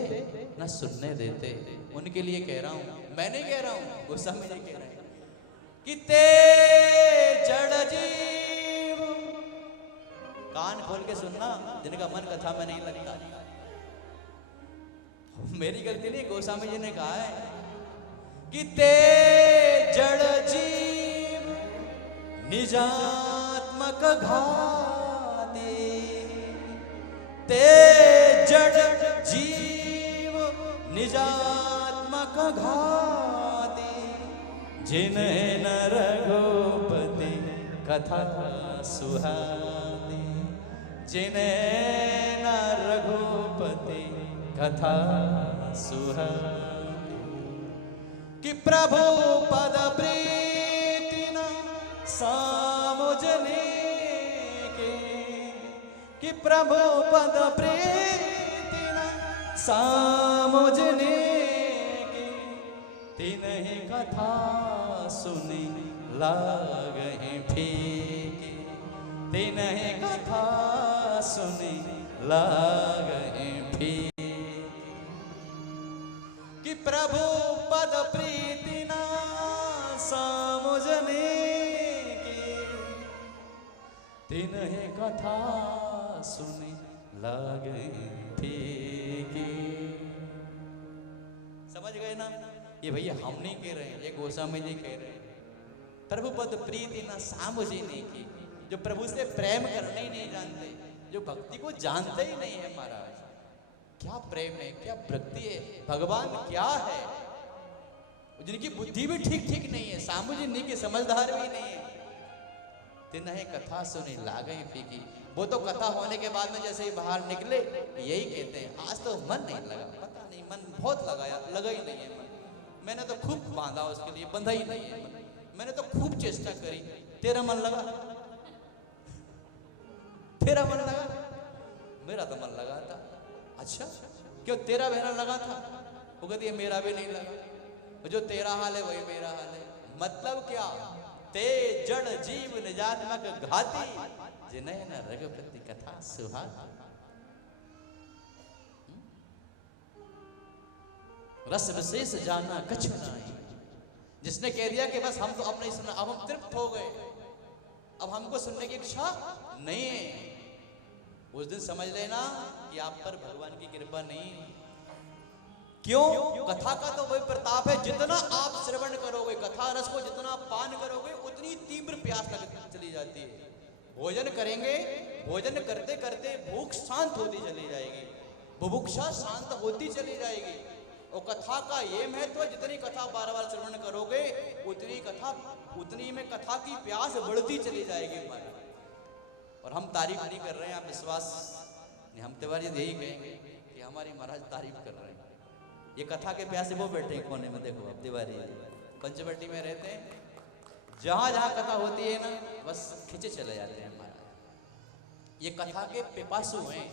ना सुनने देते, उनके लिए कह रहा हूं, मैं नहीं कह रहा हूं, गोस्वामी जी कह रहे हैं कि ते जड़ जीव। कान खोल के सुनना जिनका मन कथा में नहीं लगता। मेरी गलती नहीं, गोस्वामी जी ने कहा है कि ते जड़ जीव निजात्मक घाती। ते जड़ जीव निजात्मक घाती, जिन्हें न रघुपति कथा सुहाती, जिन्हें न रघुपति कथा सुहाती। कि प्रभु पद प्रीति न सामुझने के, कि प्रभु पद प्रीति न सामुझने के, तिन्हीं कथा सुनी लागहि फीकी, तिन्हीं कथा सुनी लागे फीकी। कि प्रभु पद प्रीति ना समुझने की, तिन्हें कथा सुनी लागे फीकी। समझ गए ना? ये भैया हम नहीं कह रहे हैं, ये गोस्वामी जी कह रहे हैं। प्रभु पद प्रीति ना सामुझने की, जो प्रभु से प्रेम करने ही नहीं जानते, जो भक्ति को जानते ही नहीं है महाराज, क्या प्रेम है, क्या भक्ति है, भगवान क्या है, जिनकी बुद्धि भी ठीक ठीक नहीं है, सामुझने की समझदार भी नहीं है, तिन्हें कथा सुनी लागे फीकी। वो तो कथा होने के बाद में जैसे ही बाहर निकले यही कहते हैं, आज तो मन नहीं लगा, पता नहीं मन बहुत लगाया, लगा ही नहीं है मन, मैंने तो खूब बांधा उसके लिए, बंधा ही नहीं है मन, मैंने तो खूब चेष्टा करी, तेरा मन लगा, तेरा मन लगा, मेरा तो मन लगा था। अच्छा क्यों तेरा बहना लगा था? वो कहती है मेरा भी नहीं लगा, जो तेरा हाल है वही मेरा हाल है। मतलब क्या? ते जड़ जीव निजात्मक घाती, जिन्हें न रघुपति कथा सुहाती। रस विशेष जाना कछ नहीं, जिसने कह दिया कि बस हम तो अब नहीं सुनना, अब हम तृप्त हो गए, अब हमको सुनने की इच्छा नहीं है, उस दिन समझ लेना कि आप पर भगवान की कृपा नहीं। क्यों? कथा का तो वही प्रताप है, जितना आप श्रवण करोगे, कथा रस को जितना पान करोगे, उतनी तीव्र प्यास लगती चली जाती है। भोजन करेंगे, भोजन करते करते भूख शांत होती चली जाएगी, बुभुक्षा शांत होती चली जाएगी। और कथा का ये महत्व, जितनी कथा बार बार श्रवण करोगे उतनी में कथा की प्यास बढ़ती चली जाएगी हमारी। और हम तारीफ नहीं कर रहे हैं, आप विश्वास नहीं, हम तिवारी यही कहेंगे कि हमारी महाराज तारीफ कर रहे हैं। ये कथा के प्यासे वो बैठे हैं कोने में, देखो अब तिवारी पंचवटी में रहते हैं, जहां जहां कथा होती है ना बस खिंचे चले जाते हैं महाराज। ये कथा के पिपासु हैं,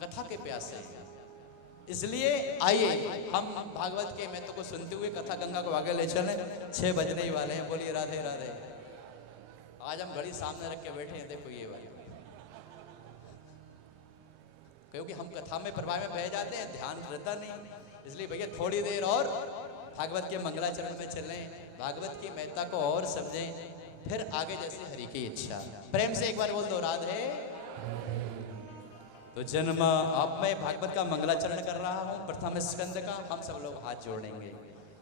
कथा के प्यासे हैं। इसलिए आइए हम भागवत के महत्व को सुनते हुए कथा गंगा को आगे ले चले। 6 बजने ही वाले हैं, बोलिए राधे राधे। आज हम घड़ी सामने रख के बैठे हैं, देखो ये वाली, क्योंकि हम कथा में प्रभाव में बह जाते हैं, ध्यान रहता नहीं। इसलिए भैया थोड़ी देर और भागवत के मंगलाचरण में चलें, भागवत की महत्ता को और समझें, फिर आगे जैसे हरि की इच्छा। प्रेम से एक बार बोल दो राधे। तो जन्म अब मैं भागवत का मंगलाचरण कर रहा हूं, प्रथम स्कंद का। हम सब लोग हाथ जोड़ेंगे,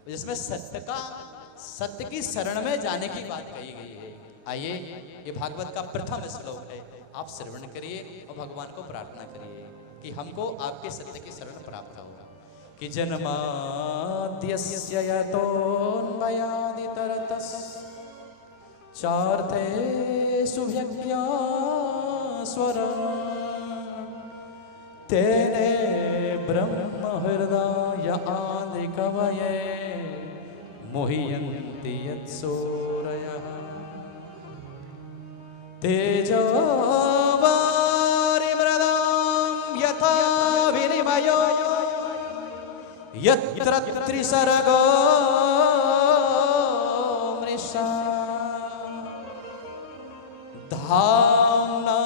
जिसमें सत्य की शरण में जाने की बात कही गई है। आइए, ये भागवत का प्रथम श्लोक है, आप श्रवण करिए और भगवान को प्रार्थना करिए कि हमको आपके सत्य की शरण प्राप्त होगा। कि जन्माद्यस्य यतोऽन्वयादितरतस् चार्थेषु व्यज्ञास्वरम् तेने ब्रह्म हृदय आदिकवये मुह्यन्ति यत्सूरयः तेजोवारिमृदां यथा विनिमयो यत्र त्रिसर्गो मृषा धाम्ना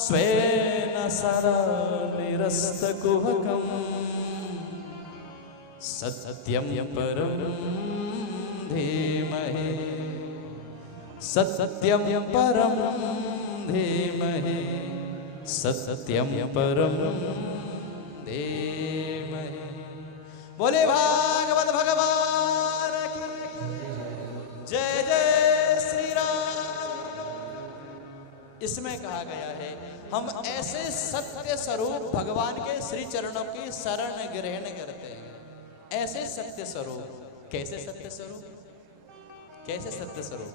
स्वेन सदा निरस्तकुहकम् सत्यं परं धीमहि सत्यं परं धीमहि सत्यं परं धीमहि। बोले भागवत भगवान की जय जय श्री राम। इसमें कहा गया है हम ऐसे सत्य स्वरूप भगवान के श्री चरणों की शरण ग्रहण करते हैं। ऐसे सत्य स्वरूप, कैसे सत्य स्वरूप, कैसे सत्य स्वरूप?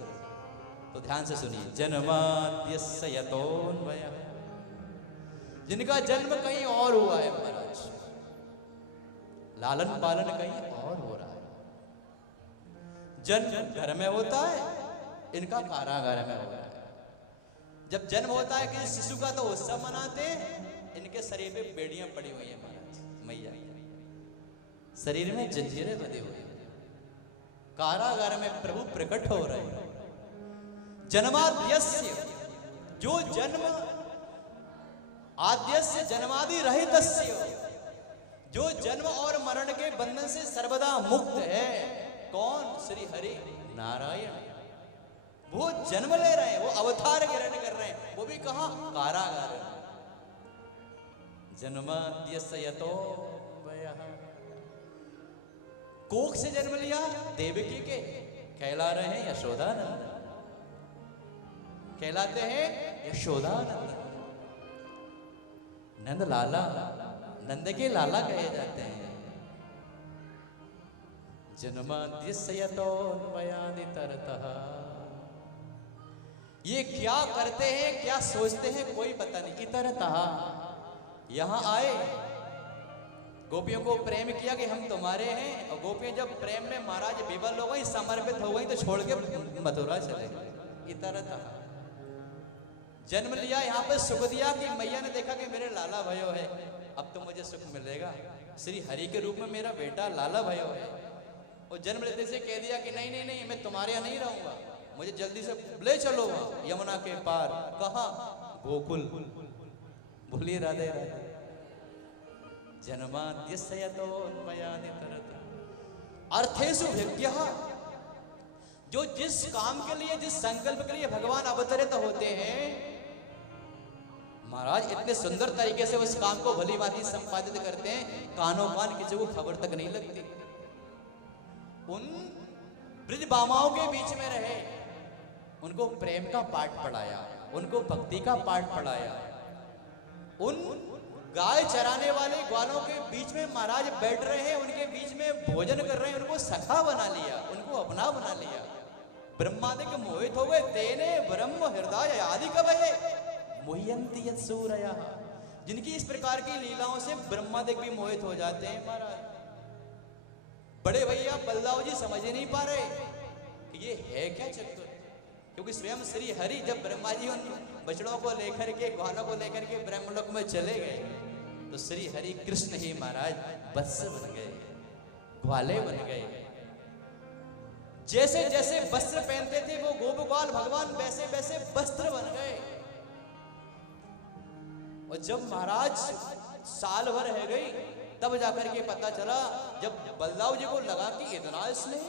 तो ध्यान से सुनिए। जन्माद्यस्य यतोऽन्वयः, जिनका जन्म कहीं और हुआ है महाराज, लालन पालन कहीं और हो रहा है। जन्म घर में होता है, इनका कारागार में हो रहा है। जब जन्म होता है किसी शिशु का तो उत्सव मनाते हैं, इनके शरीर पे बेड़ियां पड़ी हुई हैं महाराज, मैया शरीर में जंजीरें बंधी हुई हैं, कारागार में प्रभु प्रकट हो रहे हैं। जन्माद्यस्य, जो जन्म आद्यस्य जन्मादि रहितस्य, जो जन्म और मरण के बंधन से सर्वदा मुक्त है। कौन? श्री हरि नारायण। वो जन्म ले रहे हैं, वो अवतार ग्रहण कर रहे हैं, वो भी कहां? कारागार। जन्माद्यस्य यतो वयः, कोख से जन्म लिया देवकी के, कहला रहे हैं यशोदानंद, कहलाते हैं यशोदानंद। नंद लाला, नंद के लाला कहे जाते हैं। जन्माद्यस्य यतोऽन्वयादितरतः, ये क्या करते हैं, क्या सोचते हैं, कोई पता नहीं। इतरतः, यहां आए, गोपियों को प्रेम किया कि हम तुम्हारे हैं, और गोपियां जब प्रेम में महाराज विवल हो गई, समर्पित हो गई, तो छोड़ के मथुरा चले गए। इतरतः जन्म लिया, यहाँ पे सुख दिया कि मैया ने देखा कि मेरे लाला भयो है, अब तो मुझे सुख मिलेगा, श्री हरि के रूप में मेरा बेटा लाला भयो है। और जन्म लेते से कह दिया कि नहीं नहीं नहीं, मैं तुम्हारे यहाँ नहीं रहूंगा, मुझे जल्दी से ले चलो वहां यमुना के पार। कहा? गोकुल। बोलिए राधे राधे। जन्माद्यस्य यतोऽन्वयादितरतः अर्थेषु विज्ञः, जो जिस काम के लिए, जिस संकल्प के लिए भगवान अवतरित होते हैं, महाराज इतने सुंदर तरीके से उस काम को भली भांति संपादित करते हैं, कानों कान किसी को खबर तक नहीं लगती। उन ब्रज बामाओं के बीच में रहे, उनको प्रेम का पाठ पढ़ाया, उनको भक्ति का पाठ पढ़ाया। उन गाय चराने वाले ग्वालों के बीच में महाराज बैठ रहे हैं, उनके बीच में भोजन कर रहे हैं, उनको सखा बना लिया, उनको अपना बना लिया। ब्रह्मादिक मोहित हो गए, तेने ब्रह्म हृदय आदि कवये मोह्यन्ति यत् सूरयः, जिनकी इस प्रकार की लीलाओं से ब्रह्मादिक भी मोहित हो जाते हैं। महाराज बड़े भैया बलदाऊ जी समझ नहीं पा रहे कि ये है क्या चक्कर, क्योंकि स्वयं श्री हरि जब ब्रह्मा जी उन बछड़ों को लेकर के, ग्वालों को लेकर के ब्रह्मलोक में चले गए, तो श्री हरि कृष्ण ही महाराज वत्स बन गए, ग्वाले बन गए। जैसे जैसे वस्त्र पहनते थे वो गोप ग्वाल भगवान, वैसे वैसे वस्त्र बन गए। और जब महाराज साल भर रह गई, तब जाकर के पता चला, जब बलदाऊ जी को लगा कि इतना इसने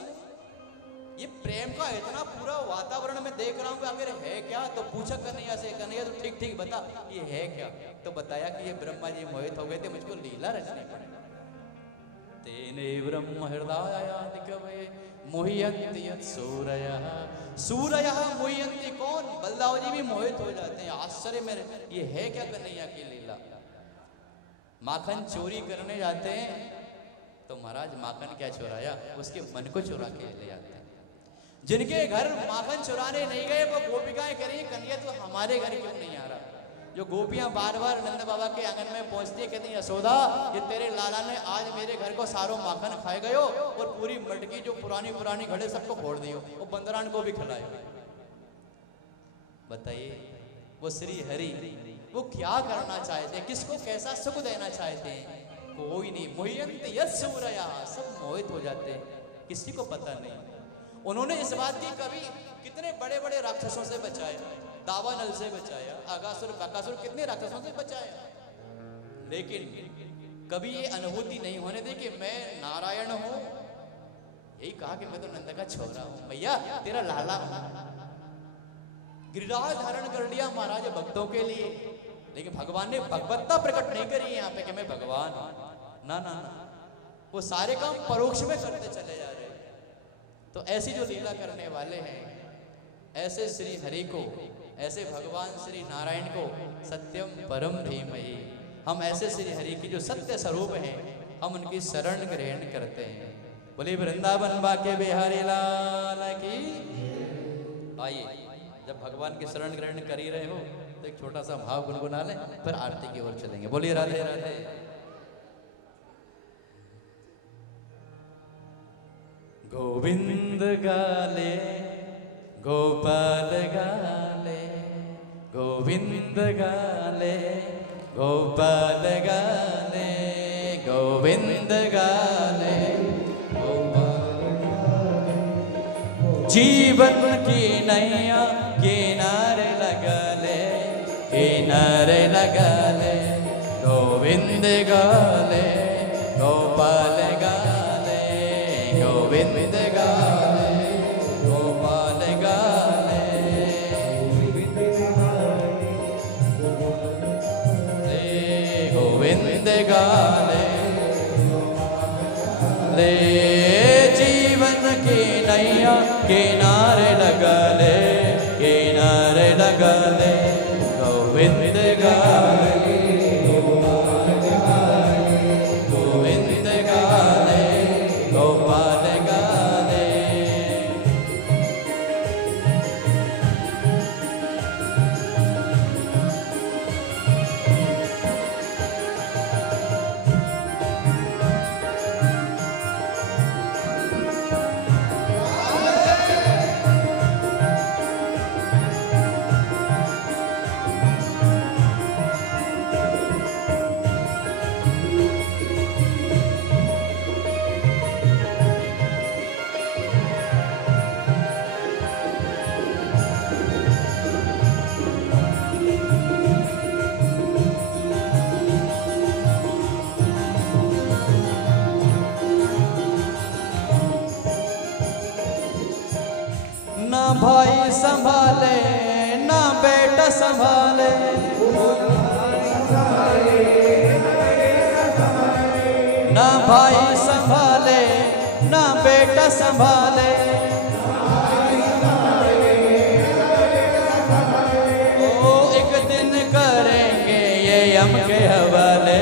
ये प्रेम का इतना पूरा वातावरण में देख रहा हूं कि आखिर है क्या, तो पूछा कन्हैया से, कन्हैया तो ठीक ठीक बता ये है क्या। तो बताया कि ये ब्रह्मा जी मोहित हो गए थे, मुझको लीला रचनी पड़ी। तेने ब्रह्म हृदय कवये मोह्यन्ति यत् सूरयः, सूरयः मोह्यन्ति। कौन? बलदाऊ जी भी मोहित हो जाते हैं। आश्चर्य में ये है क्या कन्हैया की लीला। माखन चोरी करने जाते हैं तो महाराज माखन क्या चुराया, उसके मन को चुरा के ले आते हैं। जिनके घर माखन चुराने नहीं गए वो गोपिकाएं करेंगी, कन्हैया तो हमारे घर क्यों नहीं आ रहा। जो गोपियां बार बार नंद बाबा के आंगन में पहुंचती है, कहती हैं यशोदा ये तेरे लाला ने आज मेरे घर को सारो माखन खाए गयो, और पूरी मटकी जो पुरानी पुरानी घड़े सबको फोड़ दियो, और बंदरान को भी खिलाए। बताइए वो श्री हरि वो क्या करना चाहते हैं, किसको कैसा सुख देना चाहते हैं? कोई नहीं। मोह्यन्ति यत् सूरयः, सब मोहित हो जाते हैं, किसी को पता नहीं। उन्होंने इस बात की कभी कितने बड़े बड़े राक्षसों से बचाया, दावानल से बचाया, अगासुर बकासुर, कितने राक्षसों से बचाया, लेकिन कभी ये अनुभूति नहीं होने दी कि मैं नारायण हूं। यही कहा कि मैं तो नंद का छोरा हूं, भैया तेरा लाला हूं। गिरिराज धारण कर लिया महाराज भक्तों के लिए, लेकिन भगवान ने भगवत्ता प्रकट नहीं करी यहाँ पे कि मैं भगवान हूं। ना ना ना, वो सारे काम परोक्ष में करते चले जा रहे। तो ऐसी जो लीला करने वाले हैं, ऐसे श्री हरि को, ऐसे भगवान श्री नारायण को सत्यम परम धीमहि, हम ऐसे श्री हरि की जो सत्य स्वरूप हैं, हम उनकी शरण ग्रहण करते हैं। बोले वृंदावन बाके बिहारी लाल की। आइए, जब भगवान की शरण ग्रहण कर ही रहे हो तो एक छोटा सा भाव गुनगुना लें, फिर आरती की ओर चलेंगे। बोलिए राधे राधे। गोविंद गाले गोपाल गाले, गोविंद गाले गोपाल गाले, गोविंद गाले गोपाल गाले। जीवन की नैया किनारे लगा ले, किनारे लगा ले। गोविंद गाले गोपाल गाले, गोविंद गाले गोपाल गाले, गोविंद गाले ले, जीवन की नैया किनारे लगा ले, किनारे लगा ले, गोविंद गाले गोविंद गाले गोपाल गाले। ना भाई संभाले ना बेटा संभाले, ना भाई संभाले ना बेटा संभाले, ओ एक दिन करेंगे ये यम के हवाले,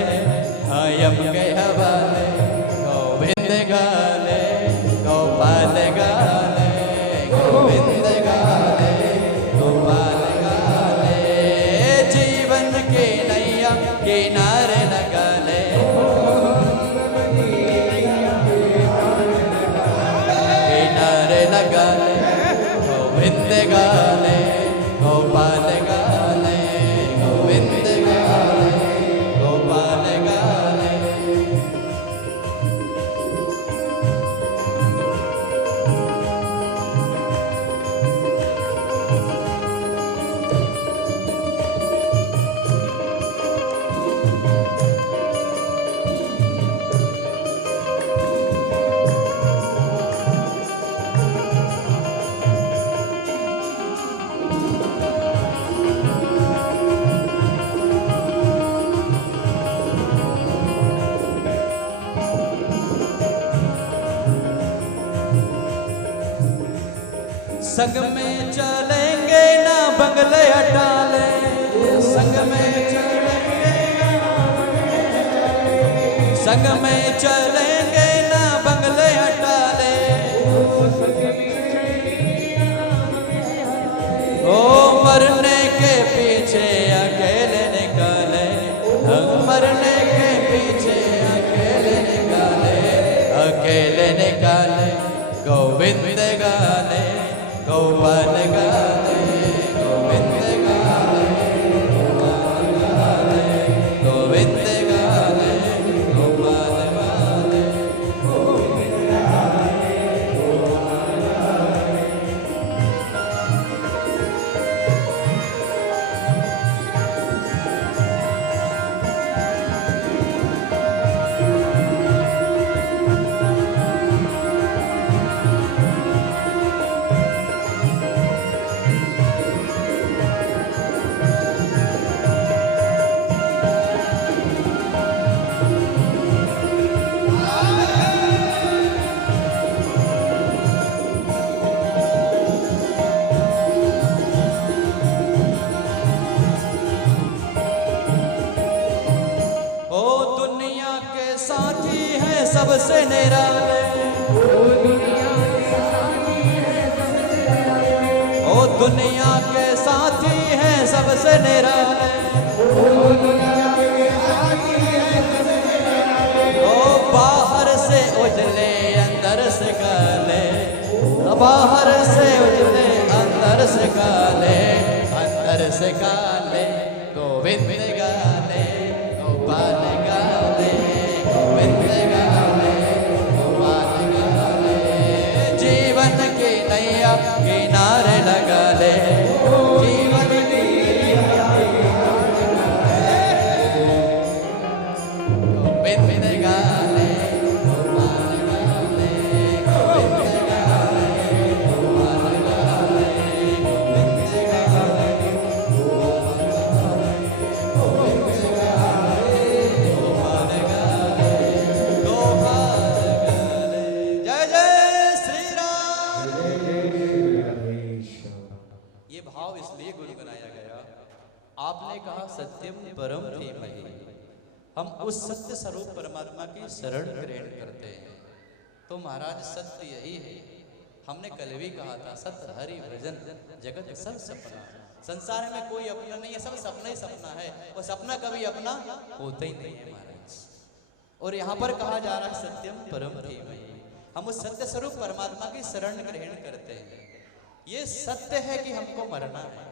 हाँ यम के हवाले, गोविंद गाले गोपाल गाले, गोविंद गाले गोपाल गाले, जीवन के नैया किनारे लगा ले, किनारे लगा ले, गोविंद गाले गोपाल गाले, गोविंद गाले गोपाल गाले। संग में चलेंगे ना बंगले अटाले, संग में चलेंगे संग में चलेंगे ना बंगले अटाले, ओ मरने के पीछे अकेले निकाले, मरने के पीछे अकेले निकाले, अकेले निकाले, गोविंद गाले गोपाल गाले, गोविंद गाले गोपाल गाले, गोविंद गाले गोपाल गाले, गोविंद गाले गोपाल गाले। सबसे निराले, ओ दुनिया के साथी हैं सबसे निराले, ओ बाहर से उजले अंदर से काले, बाहर से उजले अंदर से काले, अंदर से काले, गोविंद गाले गोपाल गाले, गोविंद गाले गोपाल गाले, जीवन की नैया किनारे लगा ले, जीवन की नैया किनारे लगा ले, ये भाव इसलिए गुनगुनाया गया, आपने कहा सत्यम परम धीमहि, हम उस सत्य स्वरूप परमात्मा की शरण ग्रहण करते हैं। तो महाराज सत्य यही है, हमने कल भी कहा था, सत्य हरि भजन जगत सब सपना। संसार में कोई अपना नहीं है, सब सपना ही सपना है, और सपना कभी अपना होता ही नहीं है महाराज। और यहाँ पर कहा जा रहा है सत्यम परम धीमहि, हम उस सत्य स्वरूप परमात्मा की शरण ग्रहण करते हैं। ये सत्य है कि हमको मरना है,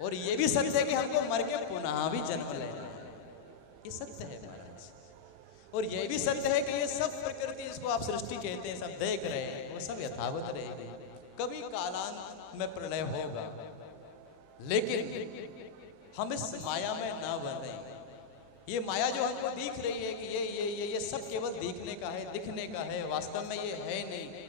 और ये भी सत्य है कि हमको मर के पुनः भी जन्म लेना है। ये सत्य है महाराज। और ये भी सत्य है कि ये सब प्रकृति जिसको आप सृष्टि कहते हैं, सब देख रहे हैं, वो सब यथावत रहेगी, कभी कालांत में प्रलय होगा। लेकिन हम इस माया में ना बंधे। ये माया जो हमको दिख रही है कि ये सब केवल दिखने का है, दिखने का है, वास्तव में ये है नहीं।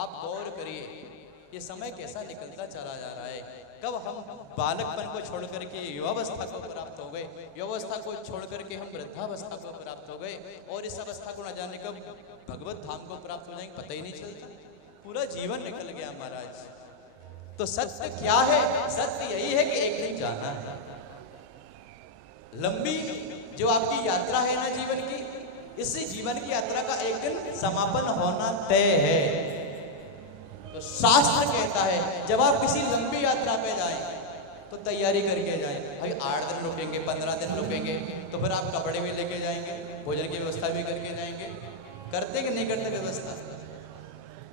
आप गौर करिए, ये समय कैसा निकलता चला जा रहा है। कब हम बालकपन को छोड़ करके युवावस्था को प्राप्त हो गए, युवावस्था को छोड़ करके हम वृद्धावस्था को प्राप्त हो गए, और इस अवस्था को न जाने कब भगवत धाम को प्राप्त हो जाएंगे पता ही नहीं चलता। पूरा जीवन निकल गया महाराज। तो सत्य क्या है? सत्य यही है कि एक दिन जाना है। लंबी जो आपकी यात्रा है ना जीवन की, इसी जीवन की यात्रा का एक दिन समापन होना तय है। तो शास्त्र कहता है जब आप किसी लंबी यात्रा पे जाएं तो तैयारी करके जाएं। भाई 8 दिन रुकेंगे, 15 दिन रुकेंगे, तो फिर आप कपड़े भी लेके जाएंगे, भोजन की व्यवस्था भी करके जाएंगे। करते कि नहीं करते व्यवस्था?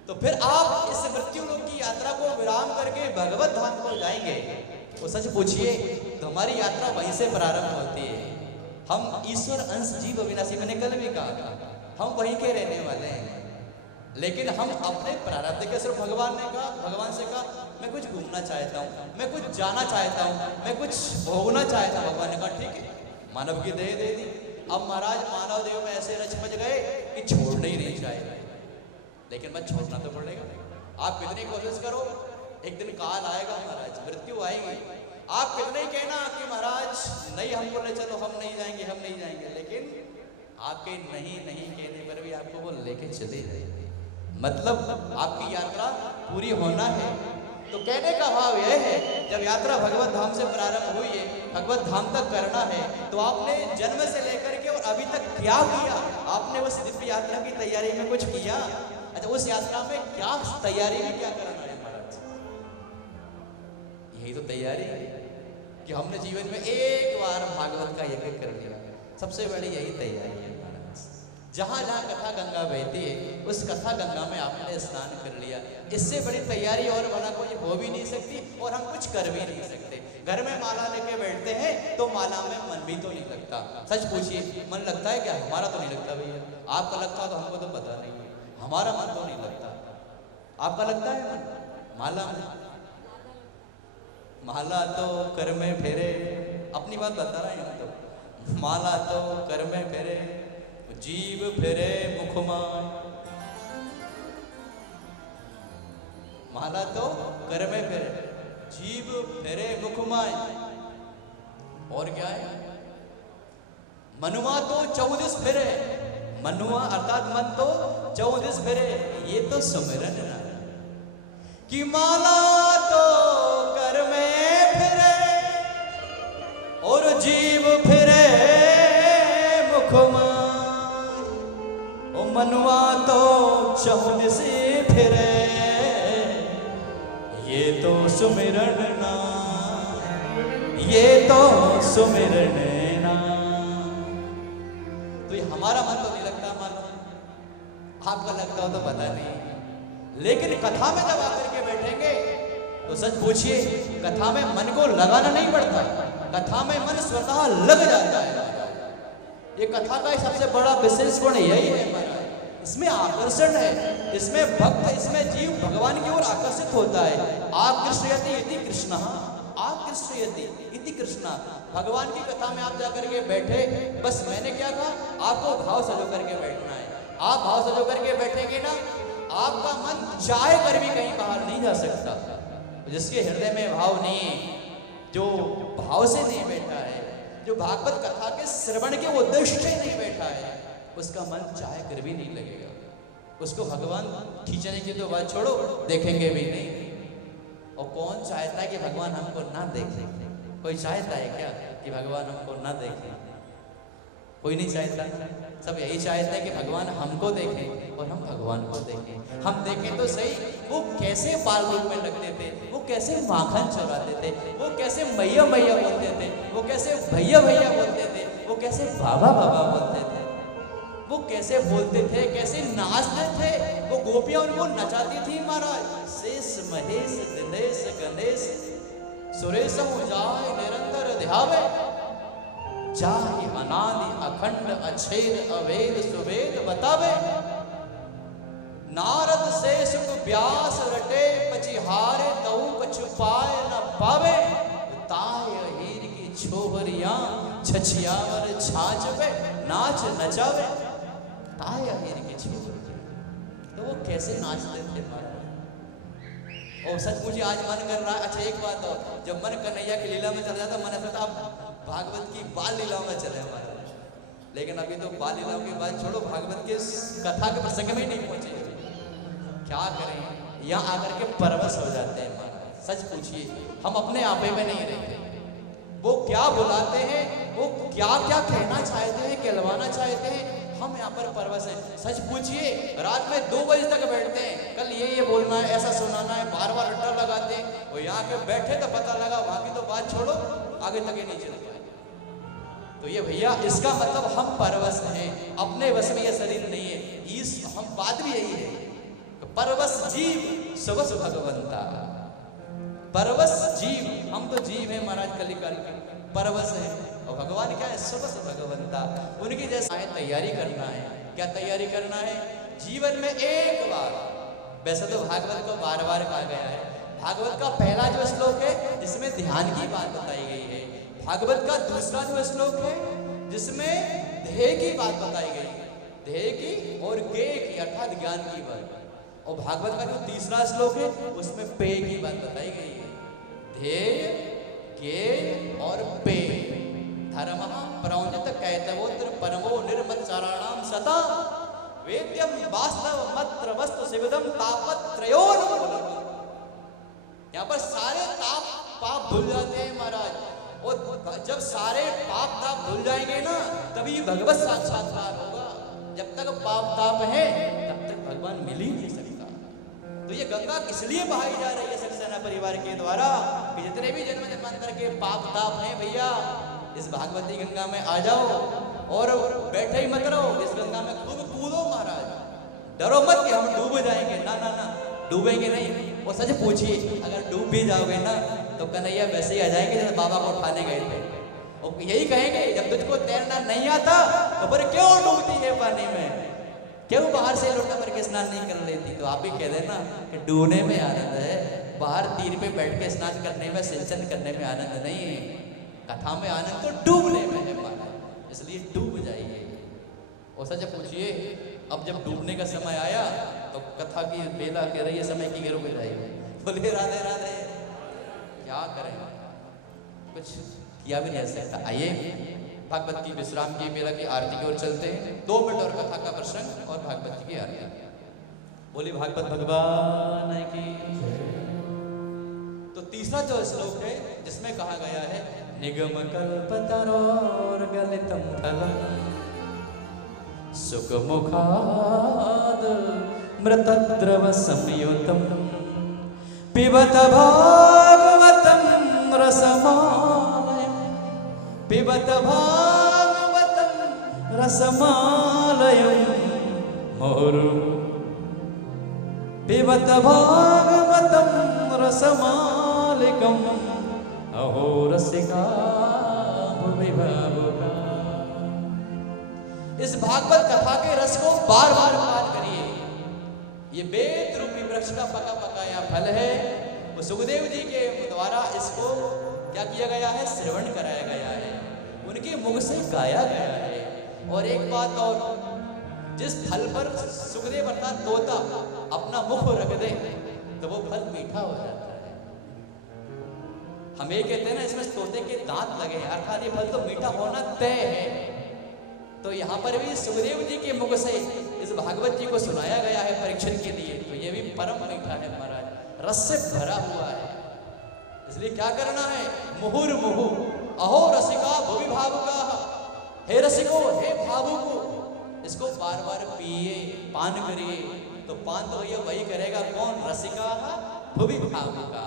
तो फिर आप इस मृत्यु लोक की यात्रा को विराम करके भगवत धाम को जाएंगे। तो सच पूछिए तो हमारी यात्रा वहीं से प्रारंभ होती है। हम ईश्वर अंश जीव अविनाशी, मैंने कल भी कहा था, हम वहीं के रहने वाले हैं। लेकिन हम अपने प्रारब्ध के सिर्फ भगवान से कहा मैं कुछ घूमना चाहता हूँ, मैं कुछ जाना चाहता हूँ, मैं कुछ भोगना चाहता हूँ। भगवान ने कहा ठीक है, मानव की देह दे दी। अब महाराज मानव देह में ऐसे रच बच गए कि छोड़ना ही नहीं चाहिए, लेकिन मैं छोड़ना तो पड़ेगा। आप कितनी कोशिश करो, एक दिन काल आएगा महाराज, मृत्यु आएगी। आप कितने ही कहना कि महाराज नहीं हमको ले चलो, हम नहीं जाएंगे, हम नहीं जाएंगे, लेकिन आपके नहीं कहने पर भी आपको वो लेके चले जाएंगे। मतलब आपकी यात्रा पूरी होना है। तो कहने का भाव यह है, जब यात्रा भगवत धाम से प्रारंभ हुई है, भगवत धाम तक करना है, तो आपने जन्म से लेकर के और अभी तक क्या किया? आपने उस दिव्य यात्रा की तैयारी में कुछ किया? अच्छा, उस यात्रा में क्या तैयारी में क्या करना है महाराज? यही तो तैयारी है कि हमने जीवन में एक बार भागवत का यज्ञ कर लिया। सबसे बड़ी यही तैयारी है महाराज। जहाँ जहाँ कथा गंगा बहती है, उस कथा गंगा में आपने स्नान कर लिया। इससे बड़ी तैयारी और बड़ा कोई हो भी नहीं सकती, और हम कुछ कर भी नहीं सकते। घर में माला लेके बैठते हैं तो माला में मन भी तो नहीं लगता। सच पूछिए, मन लगता है क्या? हमारा तो नहीं लगता भैया। आपका लगता तो हमको तो पता नहीं है, हमारा मन तो नहीं लगता। आपका लगता है मन माला में? माला तो कर में फेरे, अपनी बात बता रहे हैं हम तो। माला तो कर में फेरे, जीव फेरे मुखमाय। माला तो कर में फेरे, जीव फेरे मुखमाय। और क्या है? मनुआ तो 14 फेरे, मनुआ अर्थात मन तो 14 फेरे। ये तो सुमिरन ना कि माला तो कर में फिरे और जीव फिरे मुखमाय। मनुआ तो 14 फिरे, ये तो सुमिरन ना, ये तो सुमिरन ना। तो ये हमारा मन तो नहीं लगता, मानो आपका लगता हो तो पता नहीं। लेकिन कथा में जब आकर के बैठेंगे तो सच पूछिए, कथा में मन को लगाना नहीं पड़ता, कथा में मन स्वतः लग जाता है। ये कथा का सबसे बड़ा विशेष गुण यही है महाराज। इसमें आकर्षण है, इसमें भक्त, इसमें जीव भगवान की ओर आकर्षित होता है। आकृष्यति इति कृष्णः, आकृष्यति इति कृष्णः। भगवान की कथा में आप जाकर के बैठे, बस मैंने क्या कहा, आपको भाव सजो करके बैठना है। आप भाव सजो करके बैठेंगे ना, आपका मन चाहे कर भी कहीं बाहर नहीं जा सकता। जिसके हृदय में भाव नहीं है, जो भाव से नहीं बैठा है, जो भागवत कथा के श्रवण के उद्देश्य से नहीं बैठा है, उसका मन चाहे कर भी नहीं लगेगा। उसको भगवान खींचने की तो बात छोड़ो, देखेंगे भी नहीं। और कौन चाहता है कि भगवान हमको ना देखे? कोई चाहता है क्या कि भगवान हमको ना देखे? कोई नहीं चाहता। सब यही चाहते हैं कि भगवान हमको देखें और हम भगवान को देखें। हम देखें तो सही, वो कैसे बाल रूप में लगते थे, वो कैसे माखन चुराते थे, वो कैसे मैया मैया बोलते थे, वो कैसे भैया भैया बोलते थे, वो कैसे बाबा बाबा बोलते थे, वो कैसे बोलते थे, कैसे नाचते थे। वो गोपियां उनको नचाती थी महाराज। शेष महेश दिनेश गणेश सुरेश जाय निरंतर ध्यावे, चाहे अनादि अखंड अछेद अवेद सुवेद बतावे। नारद से सुख व्यास रटे पचिहारे तऊ कछु पाए न पावे। ताय हीर की छोहरियां छछियावर छाछवे नाच नचावे। ताय हीर की छोहरियां, तो वो कैसे नाचते थे महाराज। और सच मुझे आज मन कर रहा है। अच्छा एक बात और, जब मन कन्हैया की लीला में चल जाता मन ऐसा था भागवत की बाल लीलाओं में चले हमारे। लेकिन अभी तो बाल लीलाओं की बात छोड़ो, भागवत के कथा के प्रसंग में ही नहीं पहुंचे। क्या करें, यहाँ आकर के परवश हो जाते हैं महाराज। सच पूछिए, हम अपने आपे में नहीं रहते। वो क्या बुलाते हैं, वो क्या क्या कहना चाहते हैं, कहलवाना चाहते हैं, हम यहाँ पर परवश हैं। सच पूछिए, रात में 2 बजे तक बैठते हैं, कल ये बोलना है, ऐसा सुनाना है, बार बार अड्डा लगाते हैं। वो यहाँ के बैठे तो पता लगा, वहां की तो बात छोड़ो, आगे तक ही नहीं चल पाए। तो ये भैया, इसका मतलब हम परवश हैं, अपने वश में ये शरीर नहीं है। इस हम बात भी यही है, परवश जीव सबस भगवंता। परवश जीव, हम तो जीव हैं महाराज, कलिकाल के परवश हैं। और भगवान क्या है? सबस भगवंता। उनकी जैसा तैयारी करना है। क्या तैयारी करना है? जीवन में एक बार, वैसे तो भागवत को बार बार कहा गया है। भागवत का पहला जो श्लोक है जिसमें ध्यान की बात बताई गई है, भागवत का दूसरा जो श्लोक है जिसमें ध्येय की बात बताई गई है, ध्येय की और ज्ञेय की अर्थात ज्ञान की बात। और भागवत का जो तीसरा श्लोक है उसमें पेय की बात बताई गई है। ध्येय, ज्ञेय और पेय। धर्मः प्रौंजित कैतवोत्र परमो निर्मत्सराणाम सता वेद्यम वास्तव मत्र वस्तु सिविदम तापत्रयोन्मूलनम्। यहाँ पर सारे ताप पाप भूल जाते हैं महाराज। और जब सारे पाप ताप भूल जाएंगे ना, तभी भगवत साक्षात्कार होगा। जब तक पाप ताप है तब तक भगवान मिल ही नहीं सकता। तो ये गंगा किस लिए बहाई जा रही है सक्सेना परिवार के द्वारा कि जितने भी जन्म जन्मांतर के पाप ताप हैं भैया, इस भागवती गंगा में आ जाओ और बैठे ही मत रहो, इस गंगा में खूब कूदो महाराज। डरो मत कि हम डूब जाएंगे, ना ना ना, डूबेंगे नहीं। और सच पूछिए, अगर डूब भी जाओगे ना तो कन्हैया वैसे ही आ जाएंगे जैसे बाबा को उठाने गए थे। और यही कहेंगे, जब तुझको तैरना नहीं आता तो फिर क्यों डूबती है पानी में, क्यों बाहर से लोटा भर के स्नान नहीं कर लेती। तो आप भी कह देना कि डूबने में आनंद है, बाहर तीर पे बैठ के स्नान करने में, सिंचन करने में आनंद नहीं है। कथा में आनंद तो डूबने में है महाराज, इसलिए डूब जाइए। और सच पूछिए, अब जब डूबने का समय आया तो कथा की बेला कह रही है समय की गिरो जाइए। बोलिए राधे राधे। क्या करें, कुछ किया भी नहीं सकता। आइए भागवत की विश्राम की बेला की आरती की ओर चलते हैं। 2 मिनट और कथा का प्रसंग और भागवत की आरती। बोली भागवत भगवान की। तो तीसरा जो श्लोक है जिसमें कहा गया है, निगम कल्पतरोर गलितम फलम सुख मुखाद मृतद्रव संयुतम पिबत भागवतम रसमालयम पिबत भागवतम रसमालयम मोरु पिबत भागवतम रसमालिकम अहो रसिका भुवि भावुका। इस भागवत कथा के रस को बार बार पान करिए। ये वेद रूपी वृक्ष का पका पकाया फल है। वो सुखदेव जी के द्वारा इसको क्या किया गया है, श्रवण कराया गया है, उनके मुख से गाया गया है। और एक बात और, जिस फल पर सुखदेव अर्थात तोता अपना मुख रख दे तो वो फल मीठा हो जाता है। हम ये कहते हैं ना, इसमें तोते के दांत लगे हैं, अर्थात ये फल तो मीठा होना तय है। तो यहाँ पर भी सुखदेव जी के मुख से इस भागवत जी को सुनाया गया है परीक्षण के लिए। तो ये भी परम मीठा है महाराज, रस से भरा हुआ है। इसलिए क्या करना है, मुहुर्मुहु अहो रसिका भुवि भावुका, हे रसिको, हे भावुको, इसको बार बार पिए, पान करिए। तो पान तो भैया वही करेगा कौन, रसिका भुवि भावुका।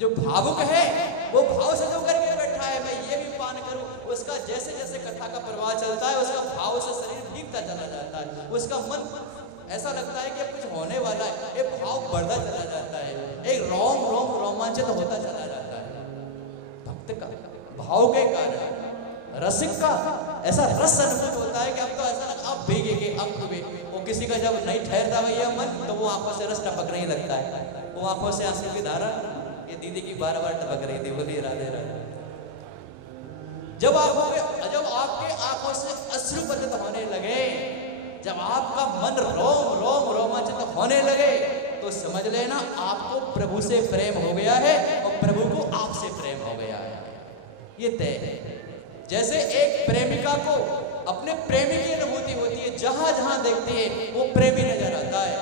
जो भावुक है वो भाव से जो करके बैठा है मैं ये भी पान करूं, उसका जैसे जैसे कथा का प्रवाह चलता है उसका भाव से शरीर भीगता चला जाता है, उसका मन ऐसा लगता है कि अब कुछ होने वाला है, एक भाव बढ़ता चला जाता है, एक रोम रोम रोमांचित होता चला जाता है। भक्त का भाव के कारण, रसिक का ऐसा रस अनुभूत होता है कि अब तो ऐसा लगा अब भीगेंगे, अब डूबे। वो किसी का जब नहीं ठहरता भैया मन, तो वो आंखों से रस टपकने ही लगता है, वो आंखों से आंसू की धारा, ये दीदी की बार बार टपक रही थी, बोली राधे राधे। जब आपके आंखों से अश्रु पतित होने लगे, जब आपका मन रोम रोम रोमांचित होने लगे, तो समझ लेना आपको प्रभु से प्रेम हो गया है और प्रभु को आपसे प्रेम हो गया है, ये तय है। जैसे एक प्रेमिका को अपने प्रेमी की अनुभूति होती है, जहां जहां देखती है वो प्रेमी नजर आता है,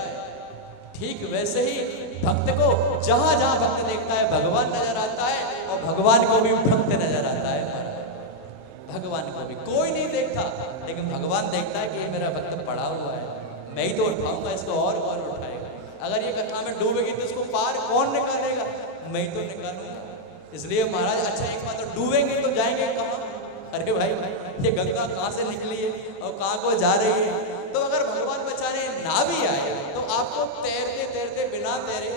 ठीक वैसे ही भक्त को जहां जहां भक्त देखता है भगवान नजर आता है, और भगवान को भी भक्त नजर आता है। भगवान को भी कोई नहीं देखता, लेकिन भगवान देखता है कि ये मेरा भक्त पड़ा हुआ है, मैं ही तो उठाऊंगा इसको, और कौन उठाएगा। अगर ये कथा में डूबेगी तो इसको पार कौन निकालेगा, मैं ही तो निकालूंगा। इसलिए महाराज अच्छा एक बात, तो डूबेंगे तो जाएंगे कहाँ? अरे भाई ये गंगा कहाँ से निकली है और कहाँ को जा रही है? तो अगर भगवान बचाने ना भी आए तो आपको तैरते तैरते बिना तैरे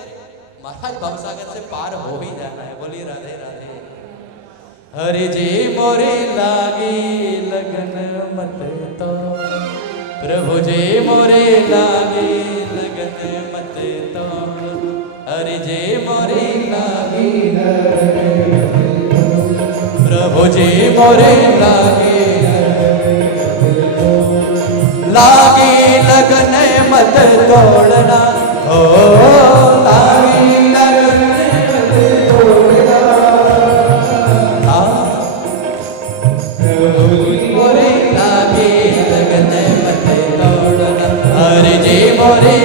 महाराज भवसागर से पार हो ही जाना है। बोलिए राधे राधे। हरे जी मोरे लागी लगन मत तो, प्रभु जी मोरे लागी लगन मत तो, हरे जी मोरे लागी प्रभु जी मोरे लागी लगन मत तोड़ना, हो लागी लगन मत तोड़ना, प्रभु जी मोरे लागी लगन मत तोड़ना, हरि जी मोरे